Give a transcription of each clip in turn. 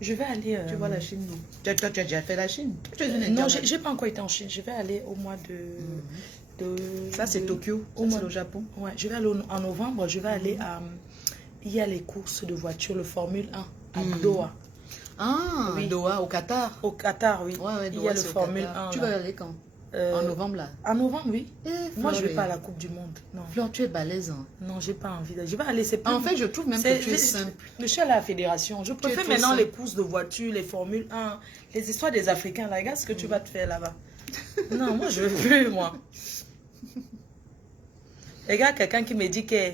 Je vais aller... Tu vois la Chine, non? Tu as déjà fait la Chine? Non, j'ai pas encore été en Chine. Je vais aller au mois de... Ça, c'est Tokyo. C'est le Japon. Ouais, je vais aller en novembre. Je vais aller à... Il y a les courses de voitures, le Formule 1 à Doha. Ah, oui. Doha, au Qatar. Au Qatar, oui. Ouais, il y a le Formule 1. Tu vas aller quand? En novembre, là? En novembre, oui. Moi, je ne vais pas à la la Coupe du Monde. Non. Flore, tu es balèze. Hein? Non, j'ai pas envie. Je vais aller. En fait, je trouve même que tu es simple. Je suis à la fédération. Je préfère maintenant les courses de voitures, les Formule 1, les histoires des Africains. Là, regarde ce que tu vas te faire là-bas. Non, moi, je veux plus, moi. Regarde quelqu'un qui me dit que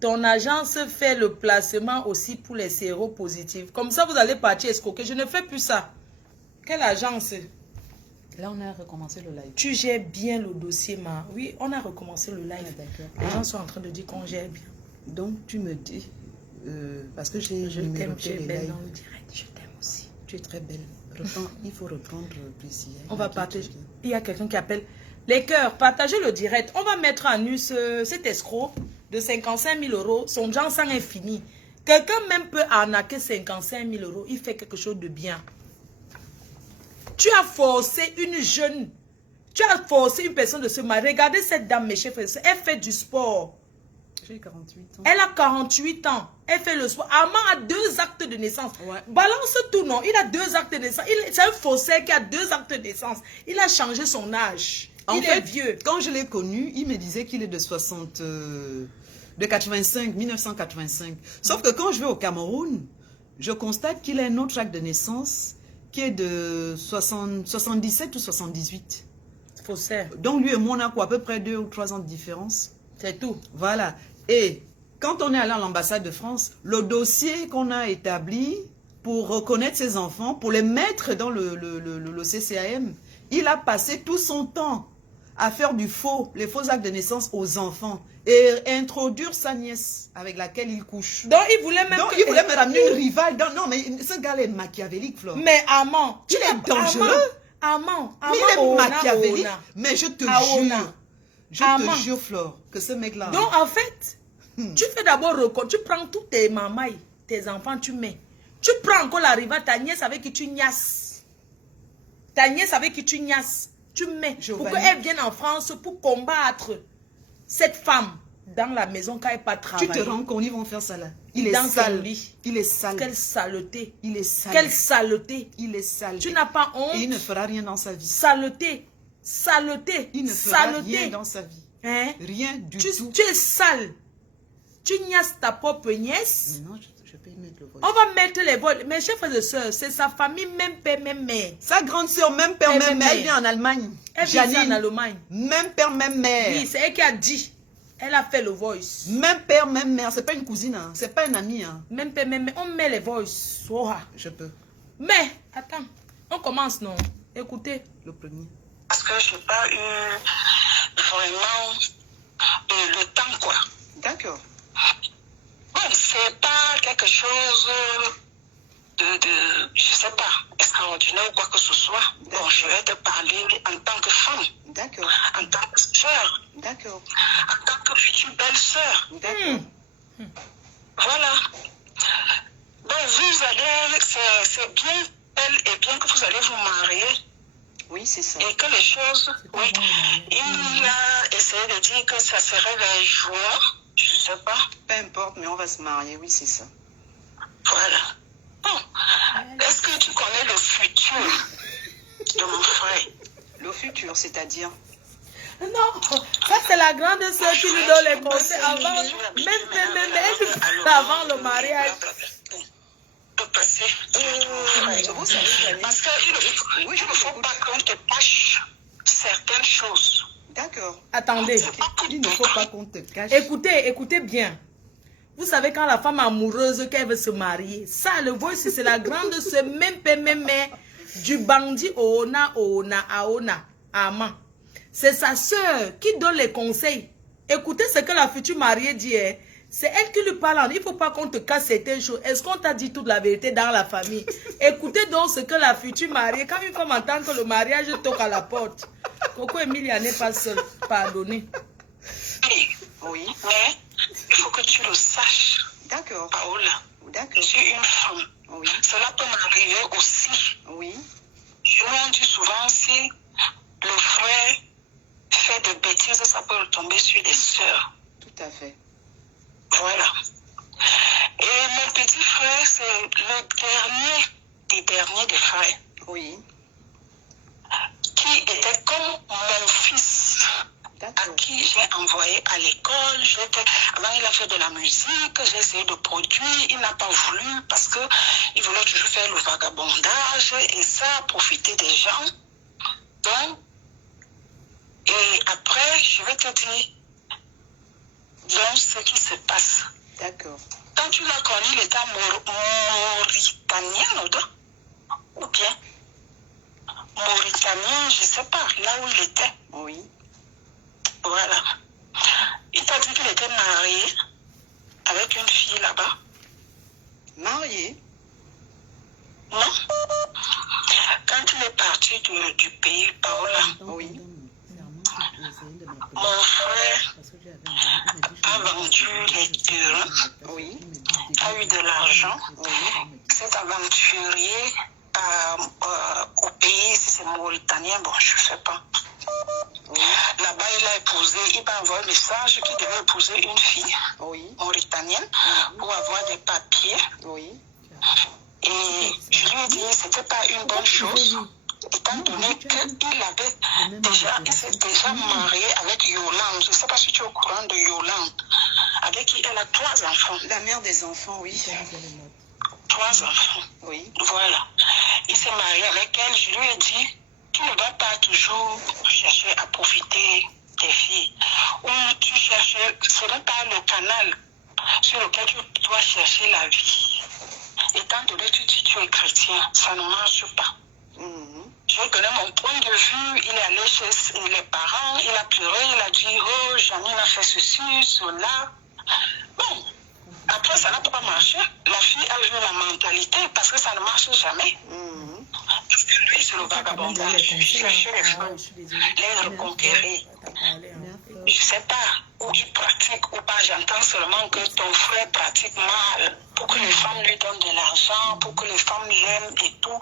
ton agence fait le placement aussi pour les séropositifs. Comme ça, vous allez partir escroquer. Je ne fais plus ça. Quelle agence? Là, on a recommencé le live. Tu gères bien le dossier, ma. Oui, on a recommencé le live. Ah, les gens sont en train de dire qu'on gère bien. Donc, tu me dis, parce que je t'aime, tu es belle dans le direct. Je t'aime aussi. Tu es très belle. Il faut reprendre plus hier. On va partager. Il y a quelqu'un qui appelle. Les cœurs, partagez le direct. On va mettre à nu cet escroc de 55 000 euros. Son genre sang est fini. Quelqu'un même peut arnaquer 55 000 euros. Il fait quelque chose de bien. Tu as forcé une jeune, tu as forcé une personne de se marier. Regardez cette dame, mes chers frères, elle fait du sport. J'ai 48 ans. Elle a 48 ans. Elle fait le sport. Armand a 2 actes de naissance. Ouais. Balance tout, non? Il a 2 actes de naissance. C'est un faussaire qui a 2 actes de naissance. Il a changé son âge. Il est vieux. Quand je l'ai connu, il me disait qu'il est de 1985. Sauf que quand je vais au Cameroun, je constate qu'il a un autre acte de naissance qui est de 77 ou 78. Faussaire. Donc lui et moi, on a quoi, à peu près 2 ou 3 ans de différence. C'est tout. Voilà. Et quand on est allé à l'ambassade de France, le dossier qu'on a établi pour reconnaître ses enfants, pour les mettre dans le CCAM, il a passé tout son temps à faire les faux actes de naissance aux enfants et introduire sa nièce avec laquelle il couche. Donc il voulait même me ramener une rivale. Non, mais ce gars est machiavélique, Flore. Mais Armand, il est dangereux. Armand, il est machiavélique. Mais je te jure, Flore, que ce mec-là... Donc en fait, tu fais d'abord tu prends tous tes mamailles, tes enfants, tu mets. Tu prends encore la rivale, ta nièce avec qui tu niasses. Ta nièce avec qui tu niasses. Tu mets pour qu'elle vienne en France pour combattre cette femme dans la maison quand elle pas travailler. Tu te rends compte, ils vont faire ça là. Il est sale. Il est sale. Quelle saleté. Il est sale. Quelle saleté. Il est sale. Tu n'as pas honte. Et il ne fera rien dans sa vie. Saleté. Saleté. Il ne fera rien dans sa vie. Hein? Rien du tout. Tu es sale. Tu niasses ta propre nièce. Mais non, je peux y mettre le voile. On va mettre les voiles. Mes chers frères et sœurs, c'est sa famille, même père, même mère. Sa grande sœur, même père, même mère. Elle vient en Allemagne. Elle vient en Allemagne. Même père, même mère. Oui, c'est elle qui a dit. Elle a fait le voice. Même père, même mère. C'est pas une cousine, hein. C'est pas une amie. Hein. Même père, même mère. On met les voice. Oh. Je peux. Mais, attends. On commence, non? Écoutez. Le premier. Parce que je n'ai pas eu vraiment le temps, quoi. D'accord. Bon, c'est pas quelque chose je sais pas, extraordinaire ou quoi que ce soit. Bon, je vais te parler en tant que femme. D'accord. En tant que soeur. D'accord. En tant que future belle-sœur. D'accord. Voilà. Donc, vous allez, c'est bien, elle est bien que vous allez vous marier. Oui, c'est ça. Et que les choses, oui. Il a essayé de dire que ça serait vers juin, je sais pas. Peu importe, mais on va se marier, oui, c'est ça. Voilà. Bon, est-ce que tu connais le futur de mon frère? Le futur, c'est-à-dire? Non, ça c'est la grande sœur qui nous donne les conseils avant, avant le mariage. Parce qu'il ne faut pas qu'on te cache certaines choses. D'accord. Attendez. Il ne faut pas qu'on te cache. Écoutez bien. Vous savez quand la femme amoureuse qu'elle veut se marier, ça le voice c'est la grande sœur même du bandit Aona Ama. C'est sa sœur qui donne les conseils. Écoutez ce que la future mariée dit. Hein. C'est elle qui lui parle. Il ne faut pas qu'on te casse certaines choses. Est-ce qu'on t'a dit toute la vérité dans la famille? Écoutez donc ce que la future mariée, quand une femme entend que le mariage toque à la porte. Coco Emilia n'est pas seule. Pardonnez. Oui, mais il faut que tu le saches. D'accord. Paola, d'accord. je suis une femme Oui. Cela peut m'arriver aussi. Oui. On dit souvent, si le frère fait des bêtises, ça peut retomber sur les sœurs. Tout à fait. Voilà. Et mon petit frère, c'est le dernier des frères, Oui. qui était comme mon fils, à D'accord. qui j'ai envoyé à l'école. Avant, il a fait de la musique, j'ai essayé de produire, il n'a pas voulu parce qu'il voulait toujours faire le vagabondage et ça, profiter des gens. Donc, et après, je vais te dire donc, ce qui se passe. D'accord. Quand tu l'as connu, il était mauritanien, ou bien mauritanien, je ne sais pas, là où il était. Oui. Voilà. Il t'a dit qu'il était marié avec une fille là-bas. Marié. Non. Quand il est parti du pays, Paola, Oui. mon frère a vendu les terrains, Oui. a eu de l'argent. Oui. Cet aventurier au pays, si c'est mauritanien, bon, je ne sais pas. Oui. Là-bas, il a épousé, il m'a envoyé un message qu'il devait épouser une fille Oui. mauritanienne pour avoir des papiers. Oui. Et je lui ai dit que ce n'était pas une bonne chose, étant donné qu'il s'est déjà marié avec Yolande. Je ne sais pas si tu es au courant de Yolande, avec qui elle a 3 enfants. La mère des enfants, oui. 3 enfants. Oui. Voilà. Il s'est marié avec elle. Je lui ai dit, tu ne vas pas toujours chercher à profiter des filles. Ou tu cherches, ce n'est pas le canal sur lequel tu dois chercher la vie. Étant donné que tu es chrétien, ça ne marche pas. Je connais mon point de vue. Il est allé chez les parents, il a pleuré, il a dit, oh, Janine a fait ceci, cela. Bon, après, ça n'a pas marché. La fille a eu la mentalité parce que ça ne marche jamais. Parce que lui, c'est le vagabondage. Chercher les femmes, les reconquérir. Je ne sais pas où il pratique ou pas. J'entends seulement que ton frère pratique mal pour que les femmes lui donnent de l'argent, pour que les femmes l'aiment et tout.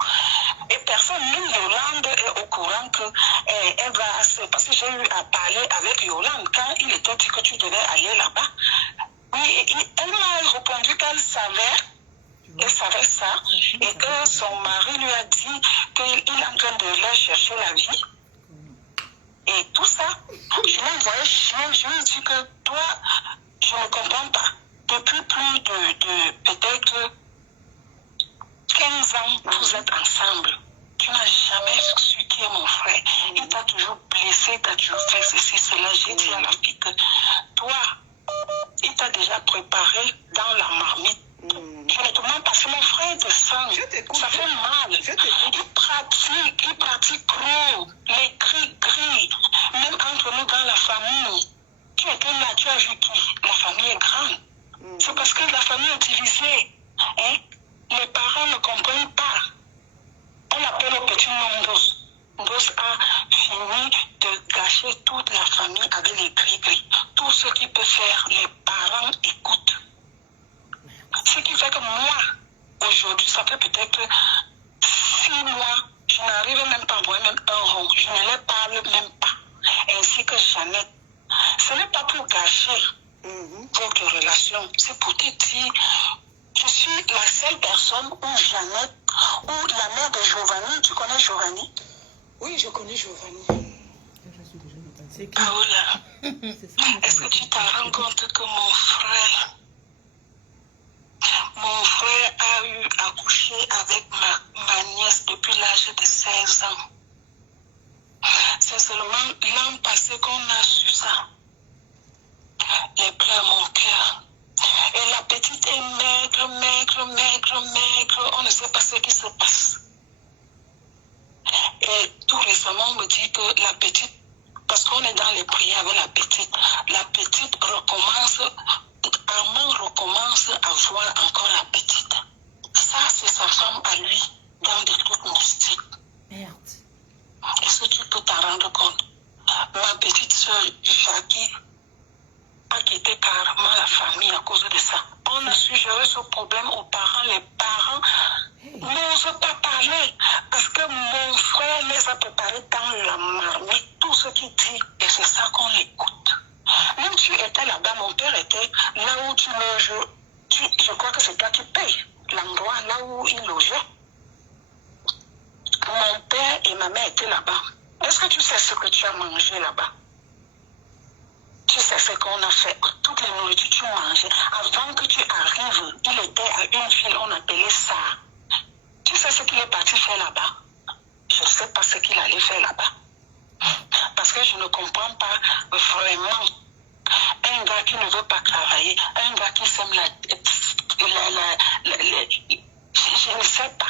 Et personne, même Yolande est au courant qu'elle va... Parce que j'ai eu à parler avec Yolande quand il était dit que tu devais aller là-bas. Oui, elle m'a répondu qu'elle savait ça, et que son mari lui a dit qu'il est en train de leur chercher la vie. Et tout ça, je l'ai envoyé chier, je lui ai dit que toi, je ne comprends pas. Depuis plus de peut-être 15 ans, vous êtes ensemble. Tu n'as jamais su qui est mon frère. Il t'a toujours blessé, t'as toujours fait ceci, cela. J'ai dit à la fille que toi, il t'a déjà préparé dans la marmite. Je ne te mens pas, c'est mon frère de sang. Ça fait mal. Il pratique gros, les cris gris. Même entre nous dans la famille. Tu étais là, tu as vu qui? La famille est grande. C'est parce que la famille est divisée. Hein? Les parents ne comprennent pas. On appelle le petit Nondos. Nondos a fini de gâcher toute la famille avec les cris-cris. Tout ce qu'il peut faire, les parents écoutent. Ce qui fait que moi, aujourd'hui, ça fait peut-être 6 mois, je n'arrive même pas à voir même un rond. Je ne les parle même pas. Ainsi que Jeannette. Ce n'est pas pour gâcher votre relation. C'est pour te dire, je suis la seule personne où Jeannette, ou la mère de Giovanni, tu connais Giovanni? Oui, je connais Giovanni. Paola, est-ce que tu te rends compte que mon frère a eu accouché avec ma nièce depuis l'âge de 16 ans. C'est seulement l'an passé qu'on a su ça. Les pleurs mon cœur. Et la petite est maigre. On ne sait pas ce qui se passe. Et tout récemment, on me dit que la petite, parce qu'on est dans les prières avec la petite recommence, Armand recommence à voir encore la petite. Ça, c'est sa femme à lui, dans des trucs mystiques. Merde. Est-ce que tu peux t'en rendre compte? Ma petite soeur Jackie a quitté carrément la famille à cause de ça. On a su gérer ce problème aux parents. Les parents où il logeait. Mon père et ma mère étaient là-bas. Est-ce que tu sais ce que tu as mangé là-bas? Tu sais ce qu'on a fait. Toutes les nourritures tu mangeais. Avant que tu arrives, il était à une ville, on appelait ça. Tu sais ce qu'il est parti faire là-bas? Je ne sais pas ce qu'il allait faire là-bas. Parce que je ne comprends pas vraiment un gars qui ne veut pas travailler, un gars qui sème je ne sais pas.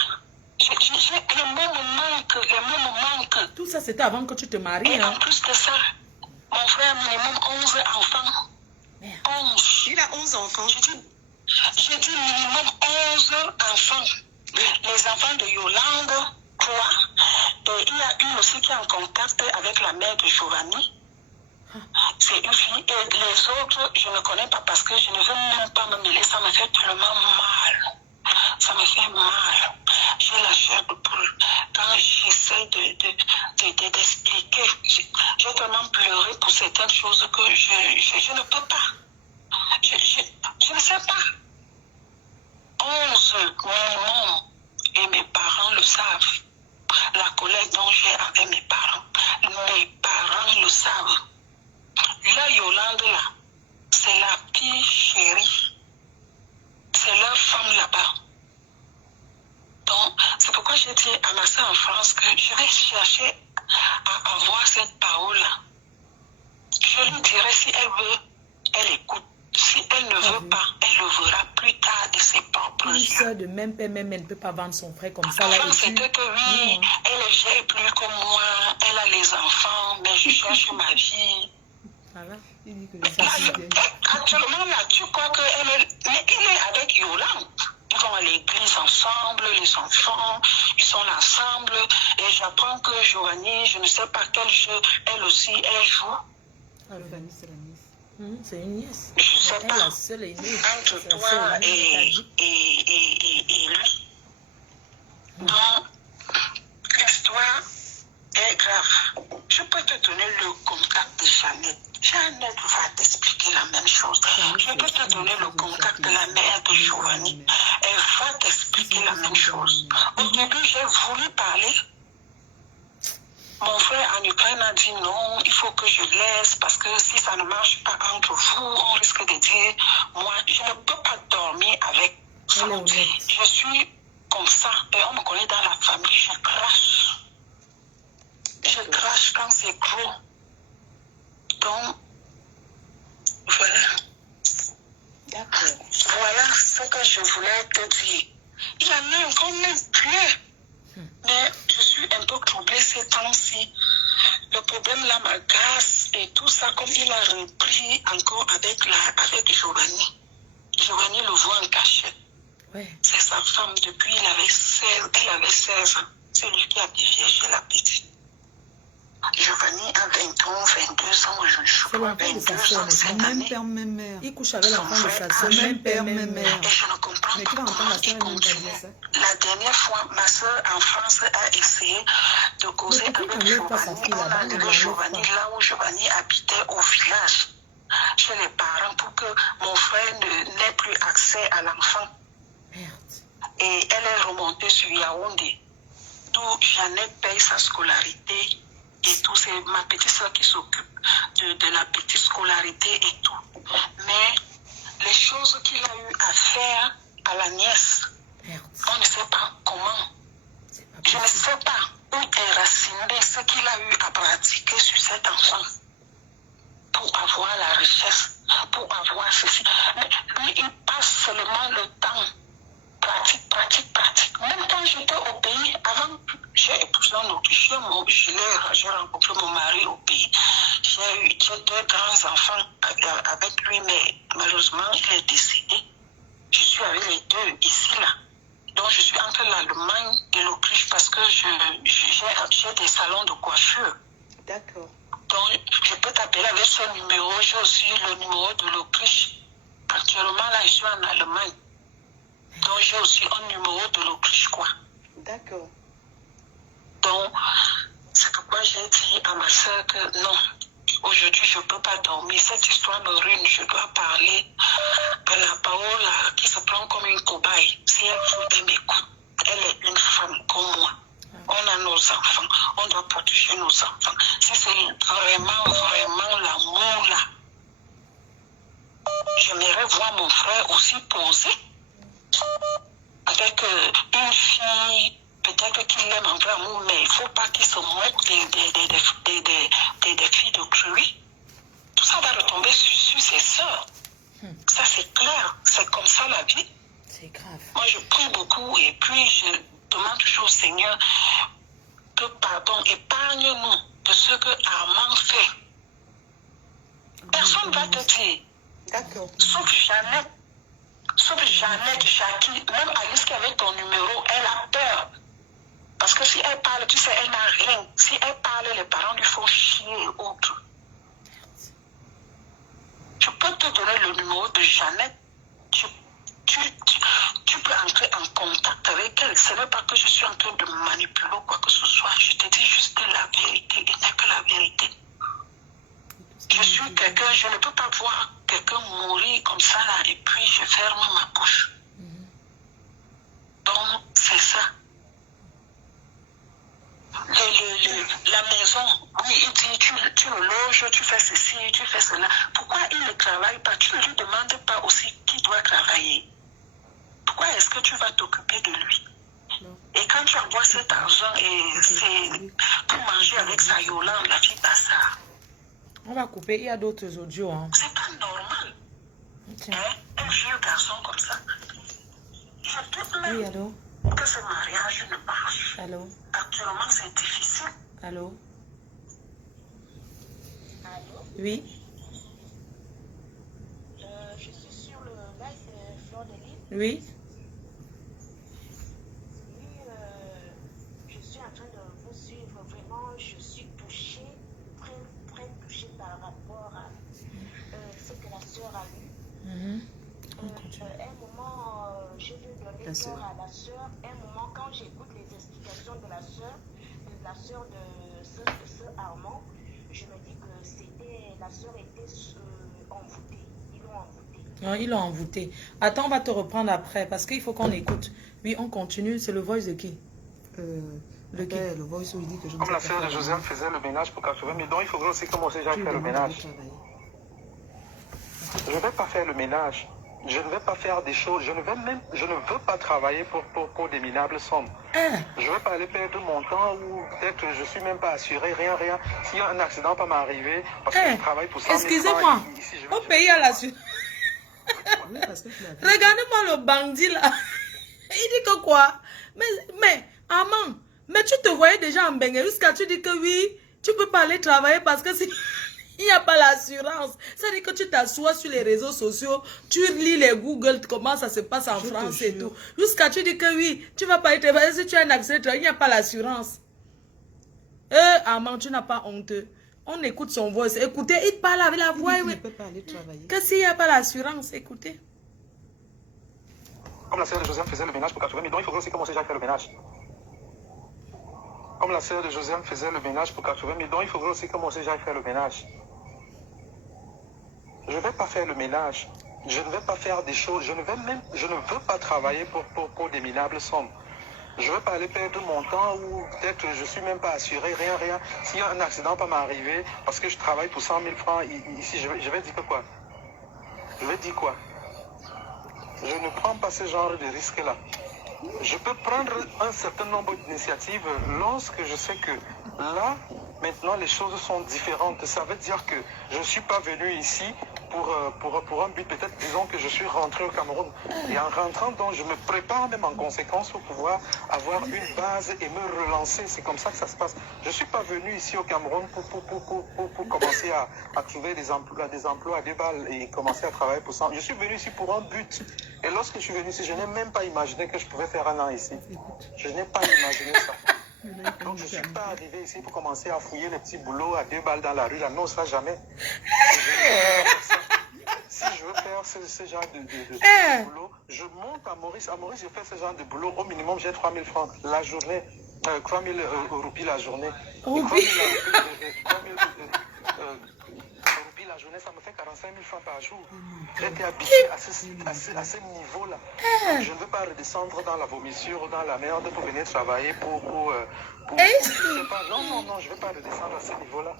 Les mots me manquent. Tout ça, c'était avant que tu te maries. Et Hein? en plus de ça, mon frère a minimum 11 enfants. Merde. 11. Il a 11 enfants. J'ai dit minimum 11 enfants. Les enfants de Yolande, 3. Et il y a une aussi qui est en contact avec la mère de Giovanni. C'est une fille. Et les autres, je ne connais pas parce que je ne veux même pas me mêler. Ça me fait tellement mal. Ça me fait mal. J'ai la chair de poule. Quand j'essaie d'expliquer, j'ai tellement pleuré pour certaines choses que je ne peux pas. Je ne sais pas. 11 minimum. Et mes parents le savent. La colère dont j'ai avec mes parents. Mes parents le savent. La Yolande là, c'est la pire chérie. C'est leur femme là-bas. Donc, c'est pourquoi j'ai dit à ma soeur en France que je vais chercher à avoir cette parole-là. Je lui dirai si elle veut, elle écoute. Si elle ne veut pas, elle le verra plus tard de ses propres Une yeux. soeur de même père, même elle ne peut pas vendre son frère comme ça. Là, Avant, et puis... c'était que oui, elle gère plus que moi, elle a les enfants, mais je cherche ma vie. Voilà. Il dit que les Là, enfants actuellement, là, tu crois qu'elle est... Mais il est avec Yolande. Ils vont à l'église ensemble, les enfants, ils sont là ensemble. Et j'apprends que Giovanni, je ne sais pas quel jeu, elle aussi, elle joue. Giovanni, c'est la nièce. C'est une nièce. Je ne sais Elle, pas. la seule aînée. Entre C'est la toi seule aînée, et lui. Donc, l'histoire est grave. Je peux te donner le contact de Jeannette. Jeannette va t'expliquer la même chose. Je peux te donner le contact de la mère de Giovanni. Elle va t'expliquer la même chose. Au début, j'ai voulu parler. Mon frère en Ukraine a dit non, il faut que je laisse parce que si ça ne marche pas entre vous, on risque de dire, moi, je ne peux pas dormir avec ça. Je suis comme ça et on me connaît dans la famille, je crache. Je crache quand c'est gros. Donc, voilà. D'accord. Voilà ce que je voulais te dire. Il y en a encore même plus. Mais je suis un peu troublée ces temps-ci. Le problème là m'agace et tout ça, comme il a repris encore avec Giovanni. Giovanni le voit en cachette. Ouais. C'est sa femme depuis elle avait 16 ans. C'est lui qui a dévié chez la petite. Giovanni a 20 ans, 22 ans, je crois, l'enfant de sa 22 sœur, ans mais cette Même année. père, même mère. Il couche avec l'enfant de sa soeur. Même père, même mère. Et je ne comprends Mais pas tu vas entendre comment la soeur, il elle va continue. dire ça. La dernière fois, ma soeur en France a essayé de causer Mais pourquoi avec tu n'enlèves pas sa Giovanni. fille On a là-bas, enlevé on l'enlève Giovanni pas. là où Giovanni habitait au village, chez les parents, pour que mon frère n'ait plus accès à l'enfant. Merde. Et elle est remontée sur Yaoundé, d'où Jeannette paye sa scolarité et tout. C'est ma petite soeur qui s'occupe de la petite scolarité et tout. Mais les choses qu'il a eu à faire à la nièce, Merde. on ne sait pas comment. C'est pas Je ne possible. sais pas où est raciné ce qu'il a eu à pratiquer sur cet enfant pour avoir la richesse, pour avoir ceci. Mais lui, il passe seulement le temps. Pratique. Même quand j'étais au pays, avant, j'ai épousé un Autrichien, j'ai rencontré mon mari au pays. J'ai eu 2 grands enfants avec lui, mais malheureusement, il est décédé. Je suis avec les 2 ici, là. Donc, je suis entre l'Allemagne et l'Autriche parce que j'ai des salons de coiffure. D'accord. Donc, je peux t'appeler avec ce numéro. J'ai aussi le numéro de l'Autriche. Actuellement, là, je suis en Allemagne. Donc, j'ai aussi un numéro de l'Autriche, quoi. D'accord. Donc, c'est pourquoi j'ai dit à ma soeur que non, aujourd'hui, je ne peux pas dormir. Cette histoire me ruine. Je dois parler à la Paola qui se prend comme une cobaye. Si elle veut, elle m'écoute. nos enfants, si c'est vraiment, vraiment l'amour là, j'aimerais voir mon frère aussi poser avec une fille, peut-être qu'il l'aime en vrai amour, mais il ne faut pas qu'il se moque des filles d'autrui. Tout ça va retomber sur ses sœurs. Ça, c'est clair. C'est comme ça la vie. C'est grave. Moi, je prie beaucoup et puis je demande toujours au Seigneur que, pardon, épargne-nous de ce que Armand fait. Personne ne va te dire. D'accord. Sauf Jeannette, Jackie, même Alice qui avait ton numéro, elle a peur. Parce que si elle parle, tu sais, elle n'a rien. Si elle parle, les parents lui font chier et autres. Je peux te donner le numéro de Jeannette. Tu peux entrer en contact avec elle. Ce n'est pas que je suis en train de manipuler ou quoi que ce soit. Je te dis juste la vérité. Il n'y a que la vérité. Je suis quelqu'un, je ne peux pas voir quelqu'un mourir comme ça là et puis je ferme ma bouche. Donc, c'est ça. La maison, oui, il dit, tu le loges, tu fais ceci, tu fais cela. Pourquoi il ne travaille pas? Tu ne lui demandes pas aussi qui doit travailler. Pourquoi est-ce que tu vas t'occuper de lui? Et quand tu envoies cet argent et c'est pour manger avec sa Yolande, la fille passe ça. On va couper, il y a d'autres audios. Hein. C'est pas normal. Tiens. Hein? Un vieux garçon comme ça. Je doute même Oui, allô? que ce mariage ne marche. Allô? Actuellement, c'est difficile. Allô? Allô? Oui? Je suis sur le live de Fleur de Lille. Oui? Oui, je suis en train de vous suivre. Vraiment, je suis touchée, très, très touchée par rapport à ce que la sœur a eu. Un moment, je vais donner cœur à la sœur. Un moment, quand j'écoute les explications de la sœur de ce Armand, je me dis que la sœur était envoûtée. Ils l'ont envoûtée. Non, ils l'ont envoûté. Attends, on va te reprendre après parce qu'il faut qu'on écoute. Oui, on continue. C'est le voice de qui? Le voice où il dit que je ne Comme sais la pas sœur de faire Joseph faisait le ménage pour 80 000, donc il faudrait aussi commencer déjà à faire le ménage. Je ne vais pas faire le ménage. Je ne vais pas faire des choses. Je ne veux pas travailler pour des minables sommes. Je ne vais pas aller perdre mon temps ou peut-être je ne suis même pas assuré, rien. S'il y a un accident pas m'arriver, parce que je travaille pour ça. Excusez-moi, au pays à l'assurance. Oui, parce que tu l'as vu. Regardez-moi le bandit là. Il dit que quoi? Mais, Armand, mais tu te voyais déjà en Bengue jusqu'à tu dis que oui, tu peux pas aller travailler parce que si il n'y a pas l'assurance. Ça veut dire que tu t'assois sur les réseaux sociaux, tu lis les Google, comment ça se passe en France et tout. Jusqu'à tu dis que oui, tu vas pas aller travailler si tu as un accident, il n'y a pas l'assurance. Armand, tu n'as pas honte. On écoute son voix. Écoutez, il parle avec la voix. Il ne peut pas aller travailler. Que s'il n'y a pas l'assurance, écoutez. Comme la sœur de Joseph faisait le ménage pour 80 000, donc il faudrait aussi commencer déjà à faire le ménage. Comme la sœur de Joseph faisait le ménage pour 80 000, donc il faudrait aussi commencer déjà à faire le ménage. Je ne vais pas faire le ménage. Je ne vais pas faire des choses. Je ne veux pas travailler pour des minables sommes. Je ne vais pas aller perdre mon temps ou peut-être je ne suis même pas assuré, rien. S'il y a un accident pas m'arriver, parce que je travaille pour 100 000 francs ici, je vais dire que quoi? Je vais dire quoi? Je ne prends pas ce genre de risque-là. Je peux prendre un certain nombre d'initiatives lorsque je sais que là, maintenant, les choses sont différentes. Ça veut dire que je ne suis pas venu ici pour un but, peut-être, disons que je suis rentré au Cameroun. Et en rentrant, donc, je me prépare même en conséquence pour pouvoir avoir une base et me relancer. C'est comme ça que ça se passe. Je ne suis pas venu ici au Cameroun pour commencer à trouver des emplois à 2 balles et commencer à travailler pour ça. Je suis venu ici pour un but. Et lorsque je suis venu ici, je n'ai même pas imaginé que je pouvais faire 1 an ici. Je n'ai pas imaginé ça. Donc je ne suis pas arrivé ici pour commencer à fouiller les petits boulots à 2 balles dans la rue. Là. Non, ça jamais. Si je veux faire ce genre de boulot, je monte à Maurice. À Maurice, je fais ce genre de boulot. Au minimum, j'ai 3 000 francs la journée. 3 000 roupies la journée. 3 000 roupies la la journée, ça me fait 45 000 francs par jour. J'ai été habitué à ce niveau-là. Je ne veux pas redescendre dans la vomissure ou dans la merde pour venir travailler je sais pas. Non, je ne veux pas redescendre à ce niveau-là.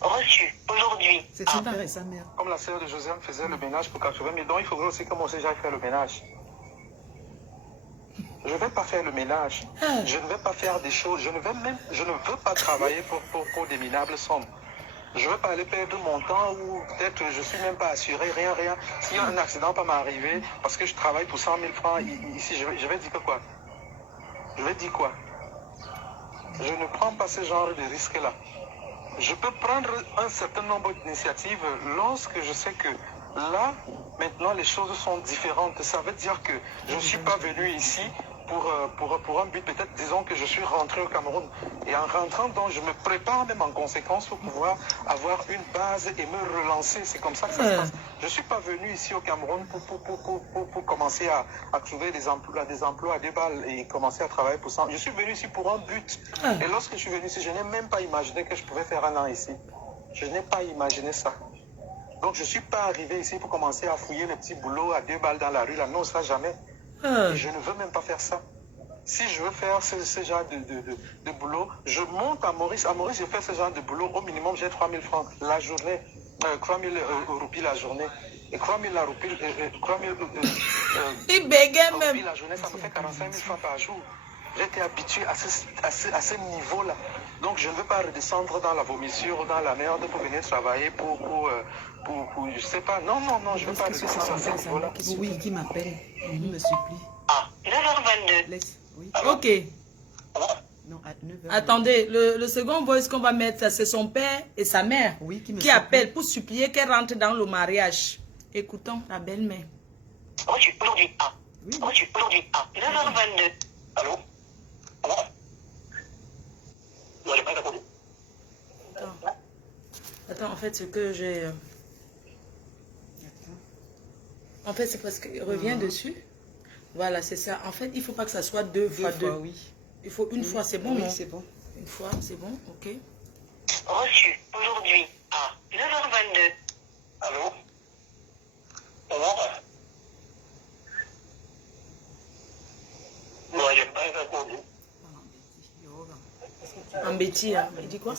Reçu aujourd'hui. C'est son père et sa mère. Comme la sœur de Josiane faisait le ménage pour 80 000, donc il faudrait aussi que moi aussi j'aille faire le ménage. Je ne vais pas faire le ménage. Je ne vais pas faire des choses. Je ne veux pas travailler pour des minables sommes. Je ne veux pas aller perdre mon temps ou peut-être je ne suis même pas assuré, rien. S'il y a un accident pas m'arriver, parce que je travaille pour 100 000 francs ici, je vais dire que quoi? Je vais dire quoi? Je ne prends pas ce genre de risque-là. Je peux prendre un certain nombre d'initiatives lorsque je sais que là, maintenant, les choses sont différentes. Ça veut dire que je ne suis pas venu ici pour un but, peut-être, disons que je suis rentré au Cameroun. Et en rentrant, donc, je me prépare même en conséquence pour pouvoir avoir une base et me relancer. C'est comme ça que ça se passe. Je ne suis pas venu ici au Cameroun pour commencer à trouver des emplois à 2 balles et commencer à travailler pour ça. Je suis venu ici pour un but. Et lorsque je suis venu ici, je n'ai même pas imaginé que je pouvais faire 1 an ici. Je n'ai pas imaginé ça. Donc, je ne suis pas arrivé ici pour commencer à fouiller les petits boulots à 2 balles dans la rue. Là, non, ça jamais. Et je ne veux même pas faire ça. Si je veux faire ce genre de boulot, je monte à Maurice. À Maurice, je fais ce genre de boulot. Au minimum, j'ai 3 000 francs la journée. 3 000 roupies la journée. Et 3 000 roupies la journée, ça me fait 45 000 francs par jour. J'ai été habitué à ce niveau-là. Donc, je ne veux pas redescendre dans la vomissure ou dans la merde pour venir travailler pour je sais pas. Non, je ne veux pas redescendre à ce niveau-là. Oui, qui m'appelle. Il me supplie. Ah, 9h22. Laisse. Oui. Ok. Non, à 9h. Attendez, le second voice qu'on va mettre, ça, c'est son père et sa mère Oui, qui me qui appellent pour supplier qu'elle rentre dans le mariage. Écoutons la belle-mère. Reçu aujourd'hui. Ah. Oui. Reçu aujourd'hui. Ah. 9h22. Allô? Vous n'avez pas répondu? Attends, en fait, ce que j'ai... En fait, c'est parce qu'il revient dessus. Voilà, c'est ça. En fait, il ne faut pas que ça soit 2 fois 2. Oui. Il faut une fois, c'est bon, Oui, non? c'est bon. Une fois, c'est bon, ok. Reçu aujourd'hui. Ah. 9h22. Allô? Bonjour. Vous n'avez pas répondu? En bêtise, hein. Il dit quoi?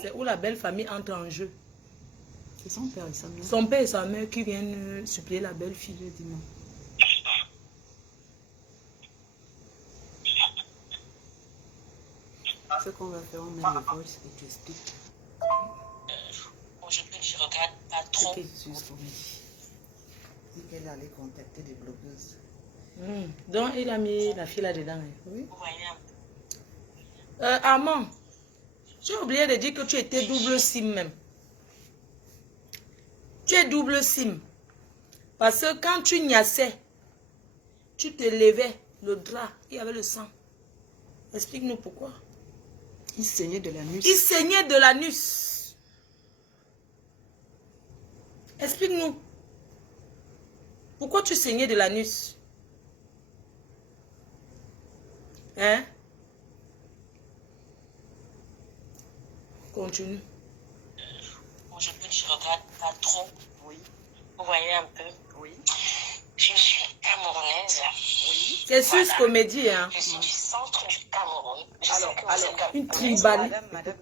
C'est où la belle famille entre en jeu. C'est son père et sa mère. Son père et sa mère qui viennent supplier la belle fille. Je dis non. Ce qu'on va faire, on met le voice et tu expliques. Aujourd'hui, je regarde pas trop. Ok, juste dit qu'elle allait contacter des blogueuses. Donc, il a mis la fille là-dedans. Hein. Oui. Vous voyez un peu. Armand, j'ai oublié de dire que tu étais double SIM même. Tu es double SIM. Parce que quand tu gnassais, tu te levais, le drap, il y avait le sang. Explique-nous pourquoi. Il saignait de l'anus. Il saignait de l'anus. Explique-nous. Pourquoi tu saignais de l'anus? Hein? Continue. Aujourd'hui, je regarde pas trop. Oui. Vous voyez un peu. Oui. Je suis camerounaise. Oui. C'est Suisse Comédie, hein? Je suis du centre du Cameroun. Je sais que vous êtes Une camerounaise. tribale. Madame.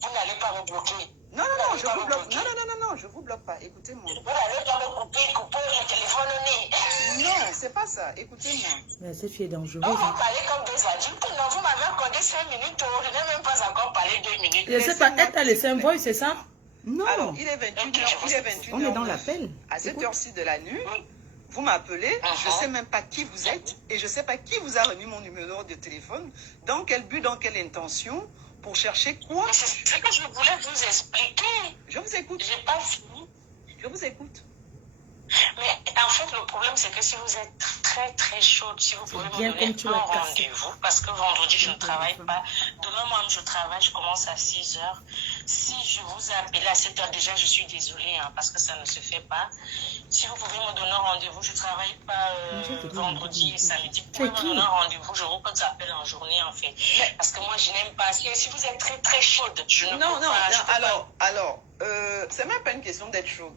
Vous n'allez pas me bloquer. Non, je vous bloque. Non, je vous bloque pas. Écoutez-moi. Vous n'allez pas me couper le téléphone au nez. Non, c'est pas ça. Écoutez-moi. Mais cette fille est dangereuse. On va Hein? parler comme des adultes. Non, vous m'avez accordé 5 minutes. Je n'ai même pas encore parlé 2 minutes. Je sais pas, elle t'a laissé un voice, c'est ça? Non. Alors, il est 21h. On est dans l'appel. À cette heure-ci de la nuit, vous m'appelez, je ne sais même pas qui vous êtes et je ne sais pas qui vous a remis mon numéro de téléphone, dans quel but, dans quelle intention, pour chercher quoi. Mais c'est ce que je voulais vous expliquer. Je vous écoute. J'ai pas fini. Je vous écoute. Mais en fait, le problème, c'est que si vous êtes très très chaude, si vous pouvez bien me donner comme tu un l'as cassé. rendez-vous, parce que vendredi, je ne travaille pas. Demain, moi, je travaille, je commence à 6 heures. Si je vous ai appelé à 7 heures, déjà, je suis désolée, hein, parce que ça ne se fait pas. Si vous pouvez me donner un rendez-vous, je ne travaille pas vendredi et samedi. Vous pouvez me donner un rendez-vous, je vous appelle en journée, en fait. Parce que moi, je n'aime pas. Si vous êtes très très chaude, je ne peux pas. Alors, c'est même pas une question d'être chaude.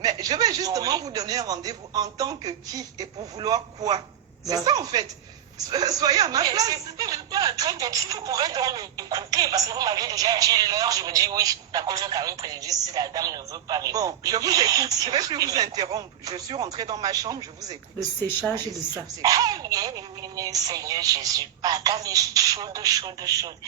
Mais je vais justement vous donner un rendez-vous en tant que qui et pour vouloir quoi. C'est ça en fait. Soyez à ma place. C'était même pas un train de... Si vous pouvez donc m'écouter, parce que vous m'aviez déjà dit l'heure, je me dis oui, d'accord, j'ai quand même préjudice si la dame ne veut pas m'écouter. Bon, je vous écoute. Je ne vais plus vous interrompre. Je suis rentrée dans ma chambre, je vous écoute. Le séchage et de ça. Seigneur Jésus, madame est chaude, chaude, chaude.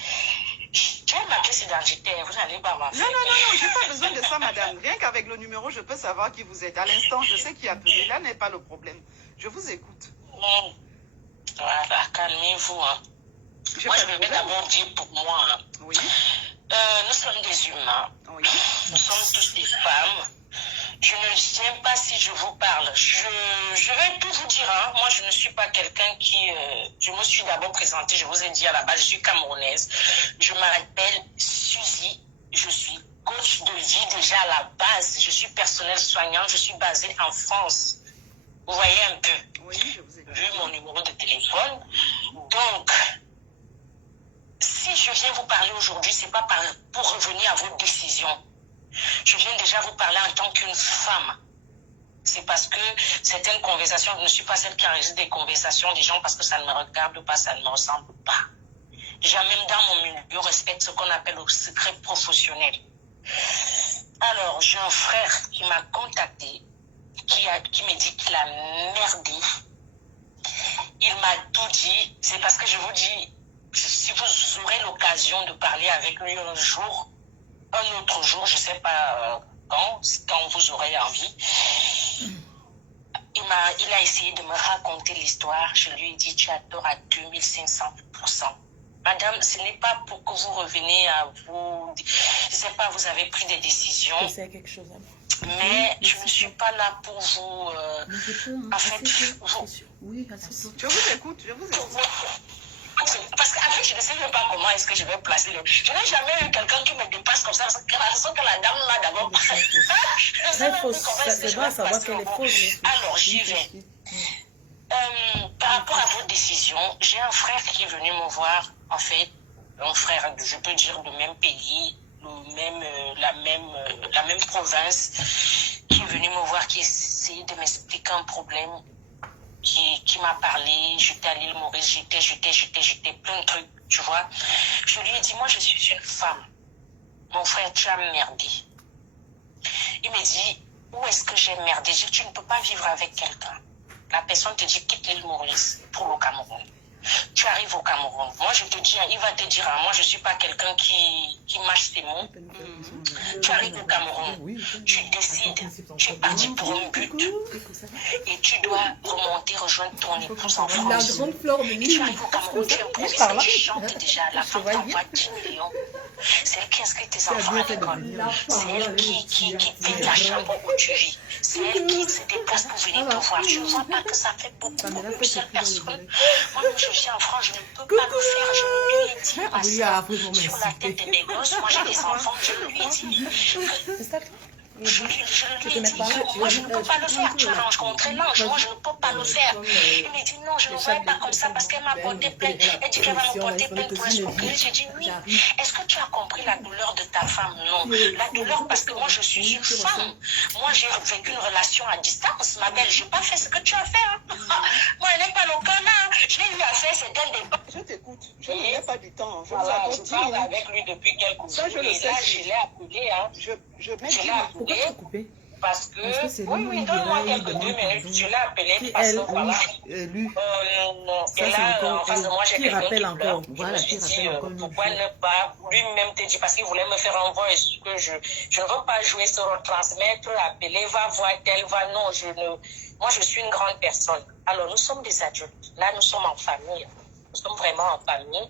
J'ai ma pièce identitaire, vous n'allez pas m'en faire. Non, j'ai pas besoin de ça, madame. Rien qu'avec le numéro, je peux savoir qui vous êtes. À l'instant, je sais qui a appelé. Là n'est pas le problème. Je vous écoute. Voilà, calmez-vous. Hein. Moi, je vais d'abord dire pour moi. Hein. Oui. Nous sommes des humains. Oui. Nous sommes tous des femmes. Je ne sais pas si je vous parle. Je vais tout vous dire. Hein. Moi, je ne suis pas quelqu'un qui... je me suis d'abord présentée. Je vous ai dit à la base, je suis camerounaise. Je m'appelle Suzy. Je suis coach de vie déjà à la base. Je suis personnel soignant. Je suis basée en France. Vous voyez un peu. Oui, je vous ai vu mon numéro de téléphone. Donc, si je viens vous parler aujourd'hui, ce n'est pas pour revenir à vos décisions. Je viens déjà vous parler en tant qu'une femme. C'est parce que certaines conversations, je ne suis pas celle qui enregistre des conversations des gens parce que ça ne me regarde pas, ça ne me ressemble pas. Déjà, même dans mon milieu, je respecte ce qu'on appelle le secret professionnel. Alors, j'ai un frère qui m'a contacté, qui me dit qu'il a merdé. Il m'a tout dit. C'est parce que je vous dis, si vous aurez l'occasion de parler avec lui un jour, un autre jour, je ne sais pas quand vous aurez envie, il a essayé de me raconter l'histoire. Je lui ai dit, tu as tort à 2500%. Madame, ce n'est pas pour que vous reveniez à vous... Je ne sais pas, vous avez pris des décisions. Je sais quelque chose alors. Mais je ne suis pas là pour vous... en fait, oui, je vous écoute, je vous écoute. Parce qu'en fait, je ne sais même pas comment est-ce que je vais placer le... Je n'ai jamais eu quelqu'un qui me dépasse comme ça. Parce que la dame là d'abord... C'est faux, c'est vrai à savoir qu'elle est fausse. Alors, j'y vais. Par rapport à vos décisions, j'ai un frère qui est venu me voir, en fait, un frère, je peux dire, du même pays, la même province, qui est venu me voir, qui essayait de m'expliquer un problème, qui m'a parlé. J'étais à l'île Maurice, j'étais plein de trucs, tu vois. Je lui ai dit, moi, je suis une femme. Mon frère, tu as merdé. Il me dit, où est-ce que j'ai merdé? Je dis, tu ne peux pas vivre avec quelqu'un. La personne te dit, quitte l'île Maurice pour le Cameroun. Tu arrives au Cameroun. Moi, je te dis, il va te dire, moi, je ne suis pas quelqu'un qui mâche ses mots. Tu arrives au Cameroun, tu décides, tu es parti pour un but. Et tu dois remonter, rejoindre ton épouse en France. Et tu arrives au Cameroun, tu improvises, tu chantes déjà. La femme t'envoie 10 millions. C'est elle qui inscrit tes enfants à l'école. C'est elle qui paye la chambre où tu vis. C'est elle qui se déplace pour venir te voir. Je ne vois pas que ça fait beaucoup une seule personne. Moi-même, je suis en France, je ne peux pas le faire. Je lui ai dit, ma soeur, sur la tête de mes gosses, moi j'ai des enfants, je lui ai dit. Je lui ai dit, moi je ne peux pas le faire. Tu as rencontré l'ange, moi je ne peux pas le faire. Il me dit non, je ne vois pas comme ça parce qu'elle m'a porté plainte. Elle dit qu'elle va me porter plainte pour escroquerie. J'ai dit oui. Est-ce que tu as compris la douleur de ta femme? Non. La douleur parce que moi je suis une femme. Moi j'ai vécu une relation à distance, ma belle. Je n'ai pas fait ce que tu as fait. Hein. Moi elle n'est pas le canard. J'ai eu à faire c'était des... Je t'écoute. Je n'ai pas du temps. Je voilà, je parle avec lui depuis quelques jours. Ça je le sais. Là, je l'ai appelé. Hein. Je mets coupé. Parce que, oui, donne-moi quelques 2 minutes, je l'ai appelé parce que voilà, et là, en face de moi, j'ai quelqu'un qui pleure. Je me suis dit, pourquoi ne pas lui-même te dire, parce qu'il voulait me faire un voice, que je ne veux pas jouer sur retransmettre, appeler, va voir tel, va, non, moi je suis une grande personne. Alors nous sommes des adultes, là nous sommes en famille, nous sommes vraiment en famille,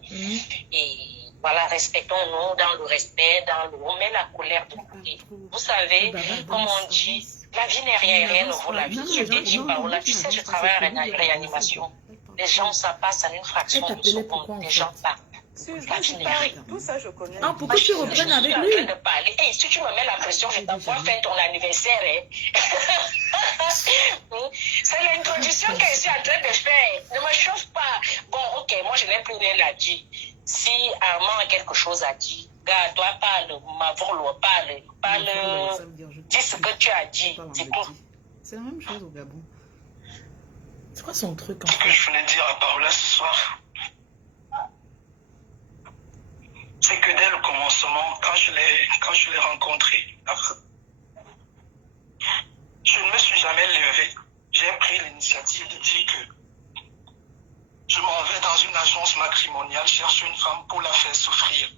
et voilà, respectons-nous dans le respect, on met la colère de côté. Vous savez, comme on dit, La vie n'est rien ne vaut la vie. Je t'ai dit, Paola, tu sais, je travaille en réanimation. Les gens, ça passe en une fraction de seconde. Les gens partent. La vie n'est rien. Tout ça, je connais. Ah, pourquoi tu reprennes avec lui? Je suis en train de parler. Et si tu me mets la pression, je t'envoie faire ton anniversaire. C'est l'introduction que je suis en train de faire. Ne me chauffe pas. Bon, ok, moi, je n'ai plus rien à dire. Si Armand a quelque chose à dire, gars, toi, parle. Mavolo, parle. Dis ce que tu as dit. C'est tout. C'est la même chose au Gabon. C'est quoi son truc en Ce que fait? je voulais dire à Paola ce soir, c'est que dès le commencement, quand je l'ai rencontré, je ne me suis jamais levé. J'ai pris l'initiative de dire que je m'en vais dans une agence matrimoniale chercher une femme pour la faire souffrir,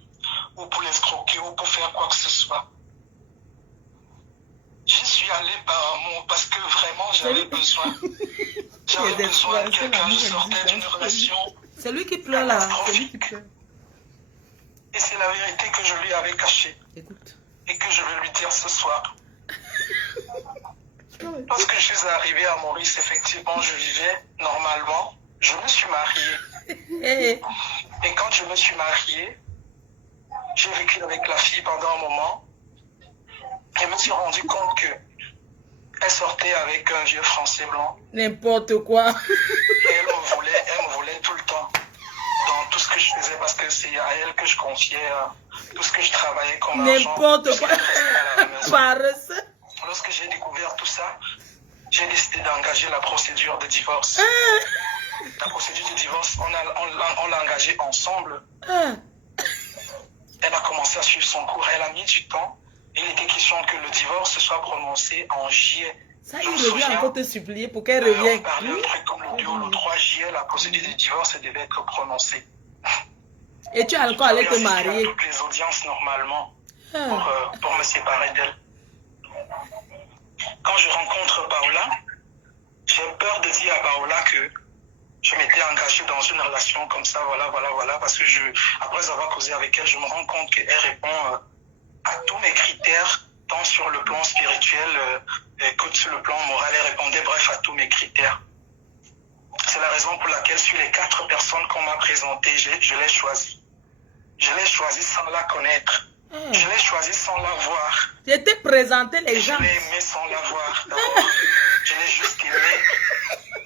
ou pour l'escroquer, ou pour faire quoi que ce soit. J'y suis allé par amour parce que vraiment j'avais besoin. J'avais besoin de quelqu'un. Je sortais d'une relation C'est lui qui pleure là. C'est lui qui catastrophique. pleure. Et c'est la vérité que je lui avais cachée Écoute. et que je vais lui dire ce soir. Lorsque je suis arrivé à Maurice, effectivement, je vivais normalement. Je me suis marié. Hey. Et quand je me suis marié, j'ai vécu avec la fille pendant un moment. Et me suis rendu compte que elle sortait avec un vieux français blanc. N'importe quoi. Et elle me voulait tout le temps. Dans tout ce que je faisais, parce que c'est à elle que je confiais tout ce que je travaillais comme argent. N'importe quoi. À la maison. Paresse. Lorsque j'ai découvert tout ça, j'ai décidé d'engager la procédure de divorce. La procédure de divorce, on l'a engagée ensemble. Ah. Elle a commencé à suivre son cours, elle a mis du temps. Et il était question que le divorce soit prononcé en juillet. Ça, Je il me revient souviens, encore te supplier pour qu'elle on revienne. parlait un truc comme le 2 ou le 3 juillet, la procédure de divorce devait être prononcée. Et tu as encore allé te J'ai assisté à marier. toutes les audiences normalement Ah. pour me séparer d'elle. Quand je rencontre Paola, j'ai peur de dire à Paola que je m'étais engagé dans une relation comme ça, voilà, parce que après avoir causé avec elle, je me rends compte qu'elle répond à tous mes critères, tant sur le plan spirituel que sur le plan moral. Elle répondait bref à tous mes critères. C'est la raison pour laquelle sur les 4 personnes qu'on m'a présentées, je l'ai choisie. Je l'ai choisie sans la connaître. Je l'ai choisie sans la voir. Je t'ai présenté les gens. Je l'ai aimée sans la voir d'abord. Je l'ai juste aimée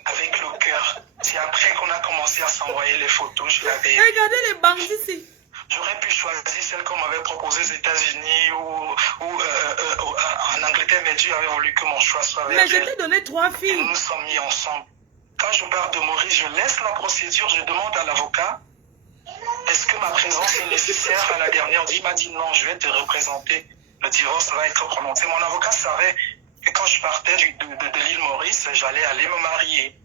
avec le cœur. C'est après qu'on a commencé à s'envoyer les photos. Je l'avais aimée. Regardez les bandits ici. J'aurais pu choisir celle qu'on m'avait proposée aux États-Unis ou en Angleterre, mais Dieu avait voulu que mon choix soit avec Mais je elle. t'ai donné 3 Et nous filles. nous sommes mis ensemble. Quand je pars de Maurice, je laisse la procédure, je demande à l'avocat, est-ce que ma présence est nécessaire à la dernière? Il m'a dit non, je vais te représenter. Le divorce va être prononcé. Mon avocat savait que quand je partais de l'île Maurice, j'allais aller me marier.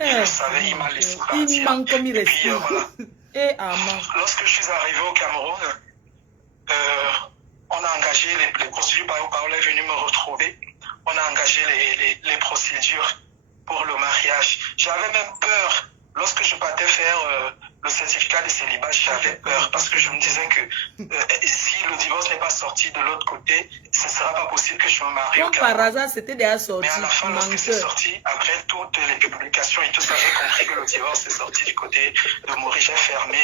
Il le savait, il m'a laissé Il partir. manque comme il Et puis respire. voilà. Et Armand. Lorsque je suis arrivé au Cameroun, on a engagé les procédures. Paola est venue me retrouver. On a engagé les procédures pour le mariage. J'avais même peur. Lorsque je partais faire le certificat de célibat, j'avais peur parce que je me disais que si le divorce n'est pas sorti de l'autre côté, ce ne sera pas possible que je me marie au Comme par Cameroun. hasard, c'était déjà sorti. Mais à la fin, lorsque c'est Menteur. sorti, après toutes les publications et tout ça, j'ai compris que le divorce est sorti du côté de Maurice. J'ai fermé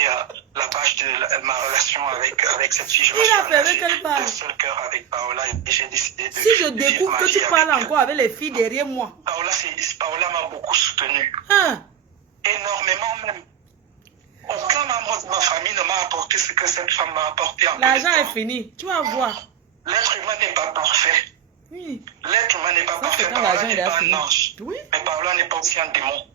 la page de ma relation avec cette fille. Je me Il suis a fermé engagé quelle page? d'un seul cœur avec Paola et j'ai décidé de Si je vivre découvre ma que tu vie parles avec elle. encore avec les filles derrière moi. Paola m'a beaucoup soutenu, Ah. énormément même. Aucun membre de ma famille ne m'a apporté ce que cette femme m'a apporté en peu de L'argent est temps. fini. Tu vas voir. L'être humain n'est pas parfait. Oui. L'être humain n'est pas Ça, parfait. c'est quand Paola l'argent, n'est il a pas un fini. ange. Oui. Mais Paola n'est pas aussi un démon.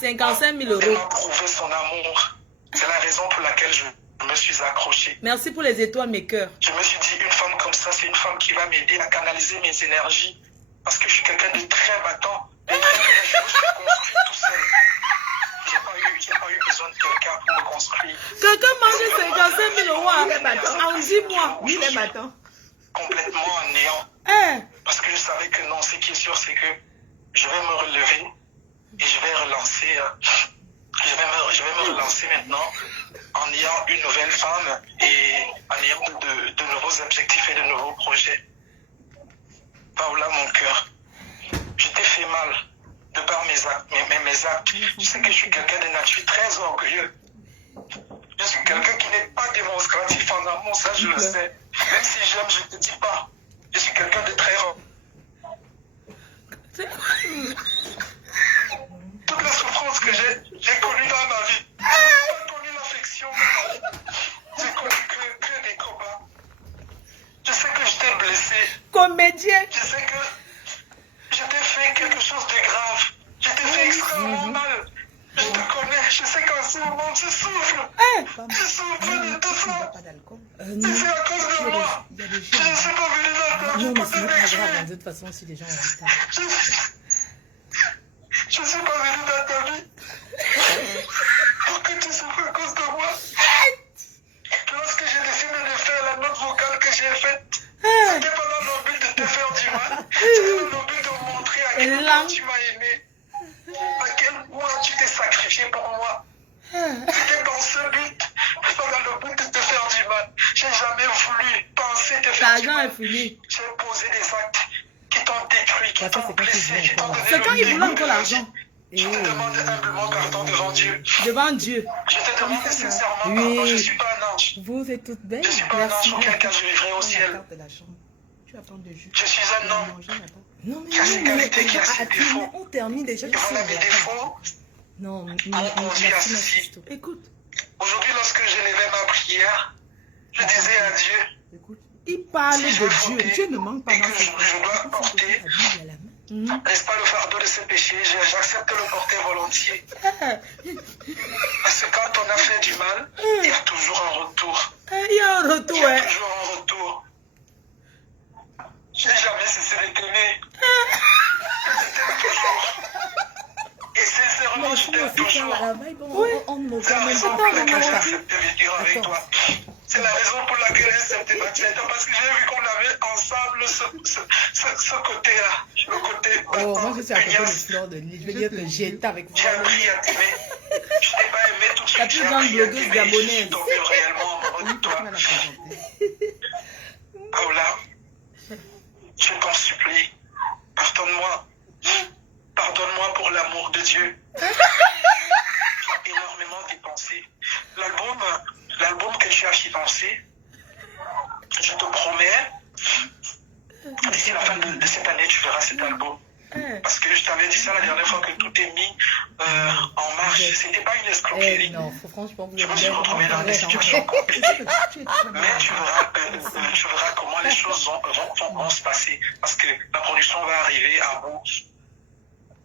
55 000 Elle euros. m'a prouvé son amour. C'est la raison pour laquelle je me suis accroché. Merci pour les étoiles, mes cœurs. Je me suis dit, une femme comme ça, c'est une femme qui va m'aider à canaliser mes énergies. Parce que je suis quelqu'un de très battant. De très courageux. Je me suis construit tout seul. J'ai pas eu besoin de quelqu'un pour me construire. Quelqu'un mange 55 000 euros en 10 mois. Oui, les matins. Complètement en néant. Hein? Parce que je savais que non, ce qui est sûr, c'est que je vais me relever et je vais relancer. Je vais me relancer maintenant en ayant une nouvelle femme et en ayant de nouveaux objectifs et de nouveaux projets. Paola, mon cœur, je t'ai fait mal de par mes actes. Mes actes. Je sais que je suis quelqu'un de nature très orgueilleux. Je suis quelqu'un qui n'est pas démonstratif en amour, ça je le sais. Même si j'aime, je ne te dis pas. Je suis quelqu'un de très toutes les souffrances que j'ai connues dans ma vie. Je n'ai pas connu l'affection. J'ai connu que des combats. Je sais que je t'ai blessé. Comédien. Je sais que je t'ai fait quelque chose de grave. Je t'ai fait extrêmement mal. Je te connais. Je sais qu'en ce moment, tu souffres. Tu souffres de tout ça. Et c'est à cause de moi. Je ne suis pas venu dans ta vie Non, mais pour c'est te pas grave. détruire. De toute façon, si les gens ont retard. Je ne suis pas venu dans ta vie pour que tu souffres à cause de moi. Lorsque j'ai décidé de faire la note vocale que j'ai faite, c'était pas dans le but de te faire du mal. C'était dans le but de montrer à quel point tu m'as aimé. À quel point tu t'es sacrifié pour moi. C'était dans ce but, pas dans le but de te faire du mal. J'ai jamais voulu penser te faire du L'argent mal. est fini. J'ai posé des actes qui t'ont détruit, qui t'ont blessé, qui t'ont donné C'est quand le il voulait dégoût de encore la l'argent. vie. Je te demande humblement pardon devant Dieu. Devant Dieu. Je te demande sincèrement Oui. pardon. Je ne suis pas un ange. Vous êtes toutes belles. Je ne suis pas un ange auquel cas je vivrai au ciel. Tu vas prendre des jus. Je suis un homme Non, mais qui a ses qualités, qui a ses défauts. on termine déjà. Et voilà mes défauts. Non, On conduit à ceci. Écoute, Aujourd'hui, lorsque j'élevais ma prière, je disais à Dieu Écoute, il parle si je de veux Dieu. fauter Dieu ne manque pas et dans que ses je dois porter, n'est-ce pas, le fardeau de ce péché, j'accepte de le porter volontiers. Parce que quand on a fait du mal, il y a toujours un retour. Il y a un retour, Il y a hein. toujours un retour. Je n'ai jamais cessé de t'aimer. Je t'aime toujours. Et sincèrement, je t'aime toujours. On ne C'est la raison pour laquelle j'ai accepté de vivre avec toi. C'est la raison pour laquelle j'ai accepté de vivre avec toi. Parce que j'ai vu qu'on avait ensemble ce côté-là. Le côté Oh, moi je suis à côté de pugnace. Fleur de Lille. Je veux dire que j'étais avec vous. J'ai appris à t'aimer. Je t'ai pas aimé tout de suite. La plus grande blogueuse Je gabonaise. suis tombé réellement amoureux de toi. Paola, je t'en supplie, pardonne-moi. Pardonne-moi pour l'amour de Dieu. Tu as énormément dépensé. L'album que tu as financé, je te promets, d'ici la fin de cette année, tu verras cet album. Parce que je t'avais dit ça la dernière fois que tout est mis en marche. C'était pas une escroquerie. Non, faut franchement vous Je me suis retrouvé dans des situations compliquées. Mais tu verras comment les choses vont se passer. Parce que la production va arriver à bout.